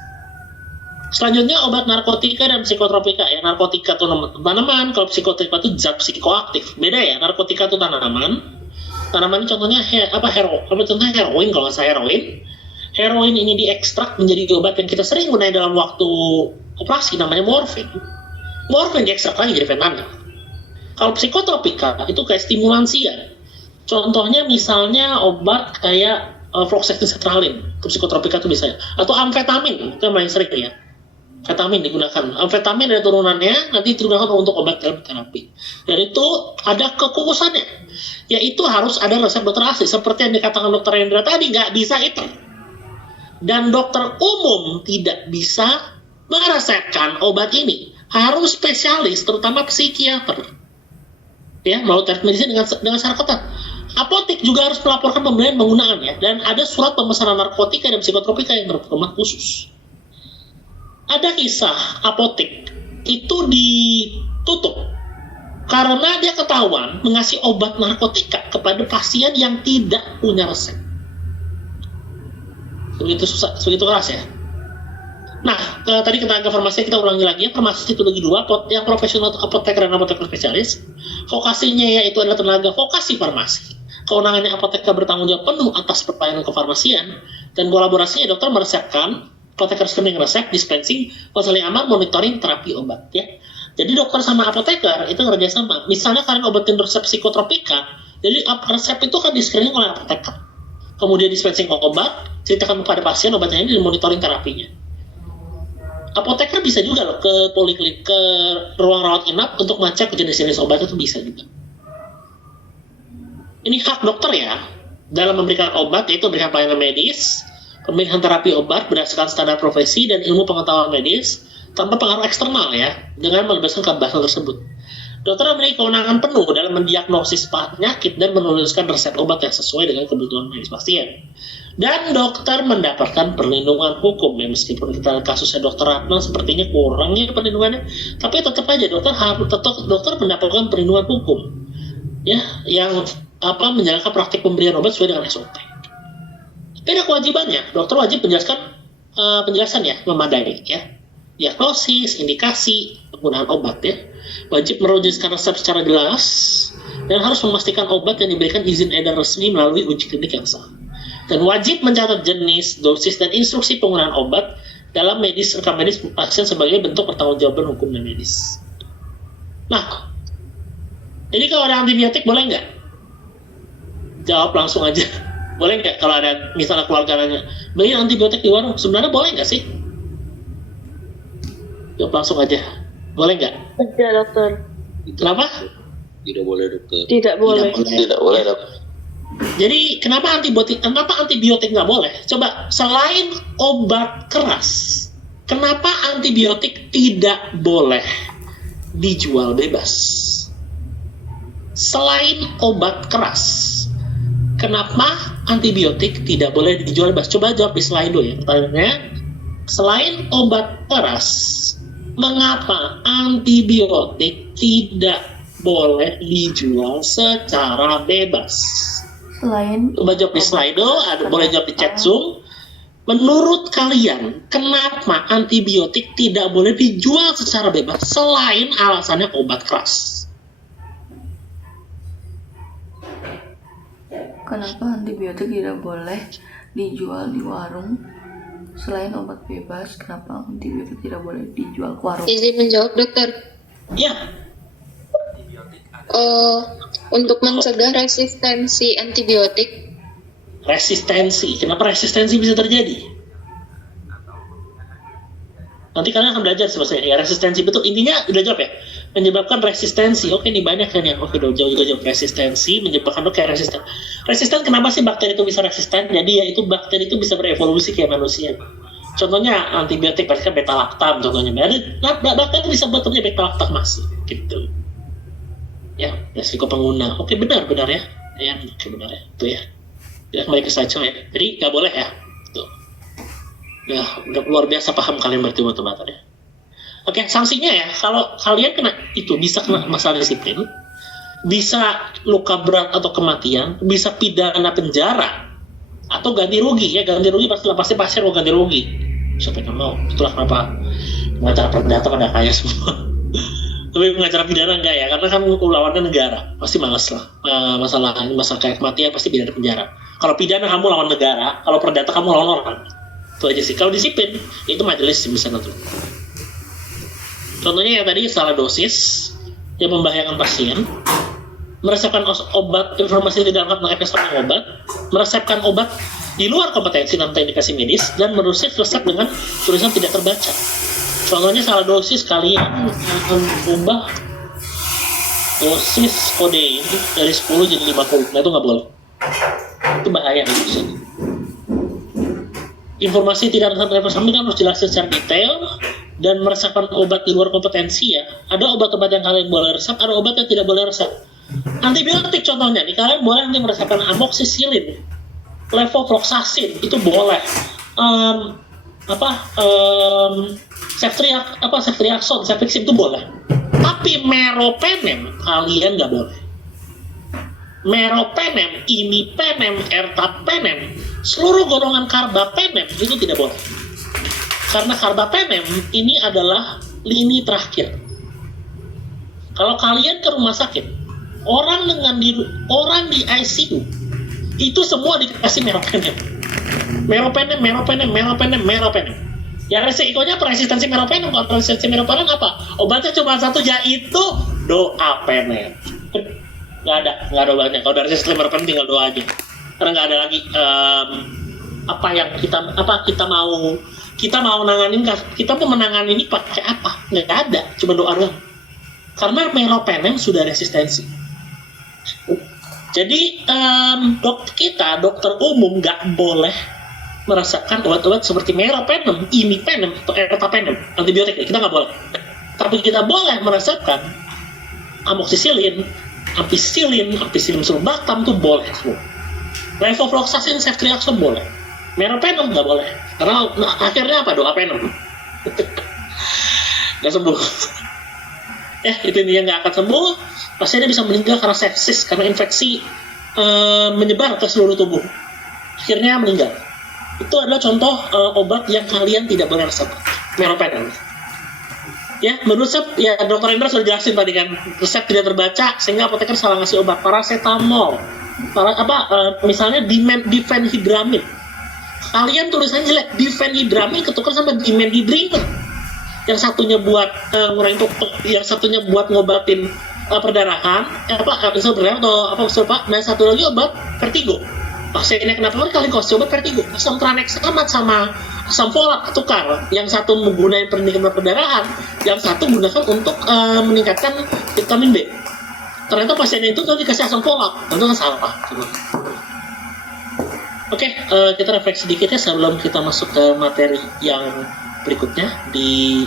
Selanjutnya obat narkotika dan psikotropika ya. Narkotika itu tanaman, kalau psikotropika itu zat psikoaktif. Beda ya, narkotika itu tanaman. Tanaman contohnya contohnya heroin, kalau nggak salah heroin. Heroin ini diekstrak menjadi obat yang kita sering gunakan dalam waktu operasi, namanya morfin. Morfin diekstrak lagi jadi fentanyl. Kalau psikotropika itu kayak stimulansia. Contohnya misalnya obat kayak fluoxetine sertralin, itu psikotropika itu bisa. Atau amfetamin, itu yang paling sering ya. Amfetamin digunakan. Amfetamin ada turunannya, nanti digunakan untuk obat terapi. Dan itu ada kekhususannya, yaitu harus ada resep dokter asli. Seperti yang dikatakan dokter Hendra tadi, nggak bisa itu. Dan dokter umum tidak bisa meresepkan obat ini. Harus spesialis, terutama psikiater. Ya, melalui telemedicine dengan syarat ketat. Apotek juga harus melaporkan pembelian penggunaannya. Dan ada surat pemesanan narkotika dan psikotropika yang berformat khusus. Ada kisah apotek itu ditutup karena dia ketahuan mengasih obat narkotika kepada pasien yang tidak punya resep. Begitu keras ya. Nah, tadi kita informasi, kita ulangi lagi ya. Farmasi itu bagi dua, yang profesional apoteker dan apoteker spesialis. Vokasinya yaitu adalah tenaga vokasi farmasi. Kewenangannya apoteker bertanggung jawab penuh atas pelayanan kefarmasian, dan kolaborasinya dokter meresepkan, apoteker screening resep, dispensing, konseling amar, monitoring, terapi obat ya. Jadi dokter sama apoteker itu kerjasama. Misalnya kalian obatin resep psikotropika, jadi resep itu kan di screening oleh apoteker. Kemudian dispensing obat, ceritakan kepada pasien obatnya ini, dan monitoring terapinya. Apoteker bisa juga loh ke poliklinik, ke ruang rawat inap untuk ngecek jenis-jenis obat, itu bisa juga. Ini hak dokter ya dalam memberikan obat, yaitu memberikan pelayanan medis, pemilihan terapi obat berdasarkan standar profesi dan ilmu pengetahuan medis tanpa pengaruh eksternal ya, dengan melepaskan kebebasan tersebut. Dokter memiliki kewenangan penuh dalam mendiagnosis penyakit dan menuliskan resep obat yang sesuai dengan kebutuhan medis pasien. Dan dokter mendapatkan perlindungan hukum ya, meskipun kita kasusnya dokter Ratna sepertinya kurangnya perlindungannya, tapi tetap aja dokter mendapatkan perlindungan hukum ya, yang menjalankan praktik pemberian obat sesuai dengan SOP. Tapi ada kewajibannya, dokter wajib penjelasan ya, memadai ya, diagnosis, indikasi, penggunaan obat ya, wajib merumuskan resep secara jelas, dan harus memastikan obat yang diberikan izin edar resmi melalui uji klinik yang sah, dan wajib mencatat jenis, dosis, dan instruksi penggunaan obat dalam rekam medis pasien sebagai bentuk pertanggungjawaban hukum dan medis. Nah, jadi kalau ada antibiotik boleh nggak? Jawab langsung aja. Boleh nggak kalau ada misalnya keluarga nanya, beli antibiotik di warung, sebenarnya boleh nggak sih? Jawab langsung aja. Boleh nggak? Tidak, dokter. Kenapa? Tidak boleh dokter. Tidak boleh. Tidak boleh dokter. Jadi kenapa antibiotik nggak boleh? Coba, selain obat keras, kenapa antibiotik tidak boleh dijual bebas? Selain obat keras, kenapa antibiotik tidak boleh dijual bebas? Coba jawab di slide dulu ya pertanyaannya. Selain obat keras, mengapa antibiotik tidak boleh dijual secara bebas? Coba jawab di slide dulu, boleh jawab di chat Zoom. Menurut kalian, kenapa antibiotik tidak boleh dijual secara bebas selain alasannya obat keras? Kenapa antibiotik tidak boleh dijual di warung selain obat bebas? Kenapa antibiotik tidak boleh dijual ke warung? Izin menjawab dokter. Ya. Untuk mencegah resistensi antibiotik. Resistensi. Kenapa resistensi bisa terjadi? Nanti kalian akan belajar sebenarnya. Ya, resistensi betul. Intinya udah jawab ya. Menyebabkan resistensi. Oke, ini banyak kan ya. Oke, udah jauh resistensi menyebabkan kayak resisten. Resisten kenapa sih bakteri itu bisa resisten? Jadi ya itu bakteri itu bisa berevolusi kayak manusia. Contohnya antibiotik pasti kan beta lactam contohnya. Bakteri bisa bekerja beta lactam masih gitu. Ya, resiko pengguna. Oke, benar ya. Ya, oke benar ya. Itu ya. Ya, kembali ke slideshow ya. Jadi nggak boleh ya. Tuh. Udah luar biasa paham kalian berarti teman-teman ya. Oke, sanksinya ya. Kalau kalian kena itu bisa kena masalah disiplin, bisa luka berat atau kematian, bisa pidana penjara, atau ganti rugi ya. Ganti rugi pasti pasien mau ganti rugi. Siapa yang mau? Itulah kenapa pengacara perdata pada kaya semua. Tapi pengacara pidana enggak ya, karena kan lawannya negara, pasti males lah. Masalah kayak kematian pasti pidana penjara. Kalau pidana kamu lawan negara, kalau perdata kamu lawan orang. Itu aja sih. Kalau disiplin itu majelis bisa ngatur. Contohnya ya tadi salah dosis yang membahayakan pasien, meresepkan obat informasi tidak lengkap tentang efek samping obat, meresepkan obat di luar kompetensi tanpa indikasi medis, dan menulis resep dengan tulisan tidak terbaca. Contohnya salah dosis, kalian ubah dosis kodein dari 10 jadi 50. Nah itu nggak boleh. Itu bahaya. Informasi tidak lengkap tentang efek samping kan harus jelasin secara detail, dan meresepkan obat di luar kompetensi ya. Ada obat-obat yang kalian boleh resep, ada obat yang tidak boleh resep. Antibiotik contohnya nih, kalian boleh nanti meresepkan amoxicillin, levofloxacin, itu boleh. Ceftriaxone, cefixim itu boleh. Tapi meropenem kalian nggak boleh. Meropenem, imipenem, ertapenem, seluruh golongan karbapenem itu tidak boleh. Karena karbapenem ini adalah lini terakhir. Kalau kalian ke rumah sakit, orang di ICU itu semua dikasih meropenem. Meropenem. Yang resikonya resistensi meropenem. Kalau resistensi meropenem apa? Obatnya cuma satu, yaitu doapenem. Nggak ada obatnya. Kalau dari resistensi meropenem tinggal doa aja. Karena nggak ada lagi kita mau menangani ini pakai apa? Nggak ada, cuma doa doang. Karena meropenem sudah resistensi. Jadi dokter umum nggak boleh meresepkan obat-obat seperti meropenem, imipenem, atau ertapenem, antibiotik. Kita nggak boleh. Tapi kita boleh meresepkan amoxicillin, ampicillin sulbactam itu boleh semua. Levofloxacin, ceftriaxone boleh. Meropenem nggak boleh. Karena akhirnya apa? Doapenem. Nggak sembuh. Itu intinya nggak akan sembuh. Pasiennya bisa meninggal karena sepsis, karena infeksi menyebar ke seluruh tubuh. Akhirnya meninggal. Itu adalah contoh obat yang kalian tidak boleh resep. Meropenem. Ya, meresep ya Dr. Indra sudah jelasin tadi kan, resep tidak terbaca sehingga apoteker salah ngasih obat. Paracetamol, misalnya diphenhydramine. Kalian tulisannya jelek, diphenhydramine ketukar sama dimethylhydramine. Yang satunya buat ngurangin yang satunya buat ngobatin perdarahan, nah satu lagi obat vertigo. Pasiennya kenapa kalian kasih obat vertigo? Asam tranexamat sama asam folat tukar. Yang satu menggunakan peningkatan perdarahan, yang satu gunakan untuk meningkatkan vitamin B. Ternyata pasiennya itu kalau dikasih asam folat, tentu kan salah. Oke, kita refleksi sedikit ya sebelum kita masuk ke materi yang berikutnya di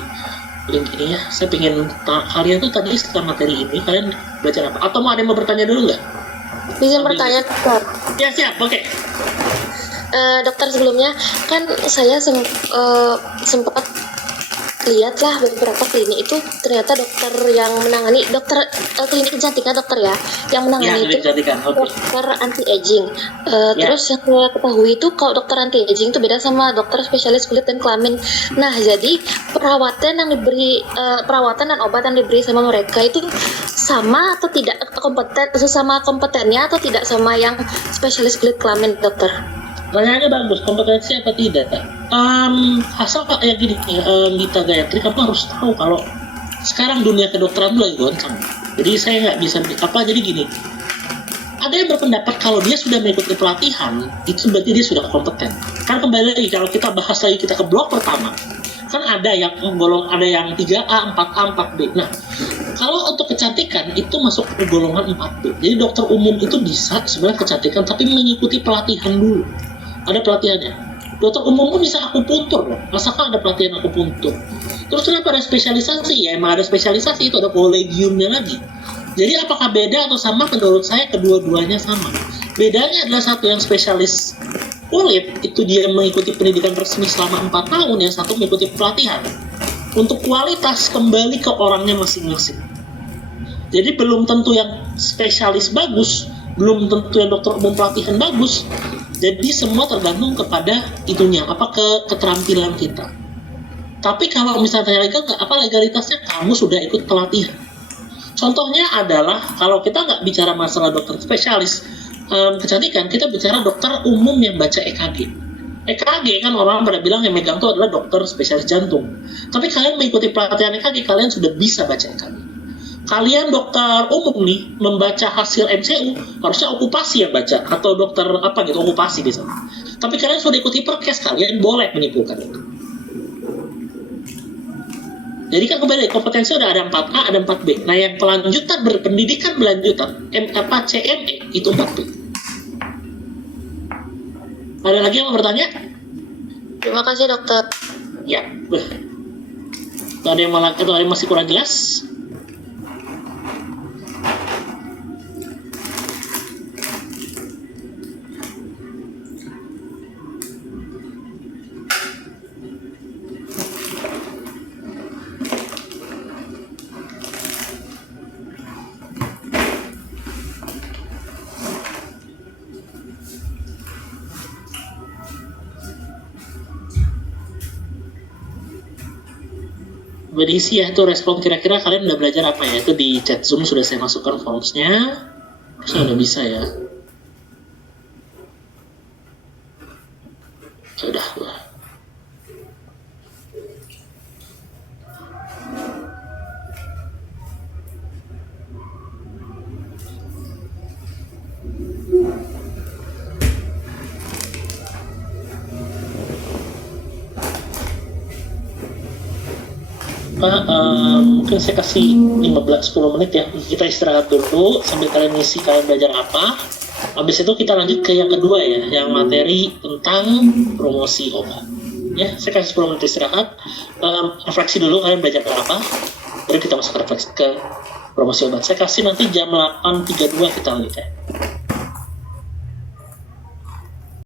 link ini ya. Saya pengen kalian tuh tadi setelah materi ini kalian belajar apa? Atau mau ada yang mau bertanya dulu nggak? Bisa bertanya, dokter. Ya siap, oke. Dokter, sebelumnya kan saya sempat lihat lah beberapa klinik itu ternyata dokter yang menangani klinik kecantikan dokter ya yang menangani itu dokter anti aging. Terus yang saya ketahui itu kalau dokter anti aging itu beda sama dokter spesialis kulit dan kelamin. Nah jadi perawatan dan obat yang diberi sama mereka itu sama atau tidak kompetennya atau tidak sama yang spesialis kulit kelamin dokter? Pertanyaannya bagus, kompetensi apa tidak? Asal kayak gini, Gita Gayatri, kamu harus tahu kalau sekarang dunia kedokteran itu lagi goncang. Jadi saya nggak bisa jadi gini. Ada yang berpendapat kalau dia sudah mengikuti pelatihan, itu berarti dia sudah kompeten. Kan kembali lagi kalau kita bahas lagi kita ke blok pertama, kan ada yang 3A, 4A, 4B. Nah, kalau untuk kecantikan itu masuk ke golongan 4B. Jadi dokter umum itu bisa sebenarnya kecantikan tapi mengikuti pelatihan dulu. Ada pelatihannya. Dokter umum pun bisa akupuntur loh. Asalkan ada pelatihan akupuntur. Terus kenapa ada spesialisasi? Ya emang ada spesialisasi, itu ada kolegiumnya lagi. Jadi apakah beda atau sama? Menurut saya kedua-duanya sama. Bedanya adalah satu yang spesialis kulit, itu dia mengikuti pendidikan resmi selama 4 tahun, yang satu mengikuti pelatihan. Untuk kualitas kembali ke orangnya masing-masing. Jadi belum tentu yang spesialis bagus, belum tentu yang dokter umum pelatihan bagus. Jadi semua tergantung kepada itunya, keterampilan kita. Tapi kalau misalnya legalitasnya, kamu sudah ikut pelatihan. Contohnya adalah kalau kita nggak bicara masalah dokter spesialis kecantikan, kita bicara dokter umum yang baca EKG. EKG kan orang pada bilang yang megang itu adalah dokter spesialis jantung. Tapi kalian mengikuti pelatihan EKG, kalian sudah bisa baca EKG. Kalian dokter umum nih membaca hasil MCU, harusnya okupasi yang baca, atau dokter okupasi bisa. Tapi kalian sudah ikuti perkes, kalian boleh menyimpulkan itu. Jadi kan kembali kompetensi udah ada 4A, ada 4B. Nah yang pelanjutan berpendidikan berlanjutan CME itu 4B. Ada lagi yang mau bertanya? Terima kasih dokter. Ya. Ada yang masih kurang jelas? Berisi ya itu respon, kira-kira kalian udah belajar apa ya? Itu di chat Zoom sudah saya masukkan formsnya, harusnya udah bisa ya. Sudah. Mungkin saya kasih 15-10 menit ya, kita istirahat dulu sambil kalian ngisi kalian belajar apa. Habis itu kita lanjut ke yang kedua ya, yang materi tentang promosi obat ya. Saya kasih 10 menit istirahat, refleksi dulu kalian belajar apa, baru kita masuk ke refleksi ke promosi obat. Saya kasih nanti jam 8.32 kita lanjut ya.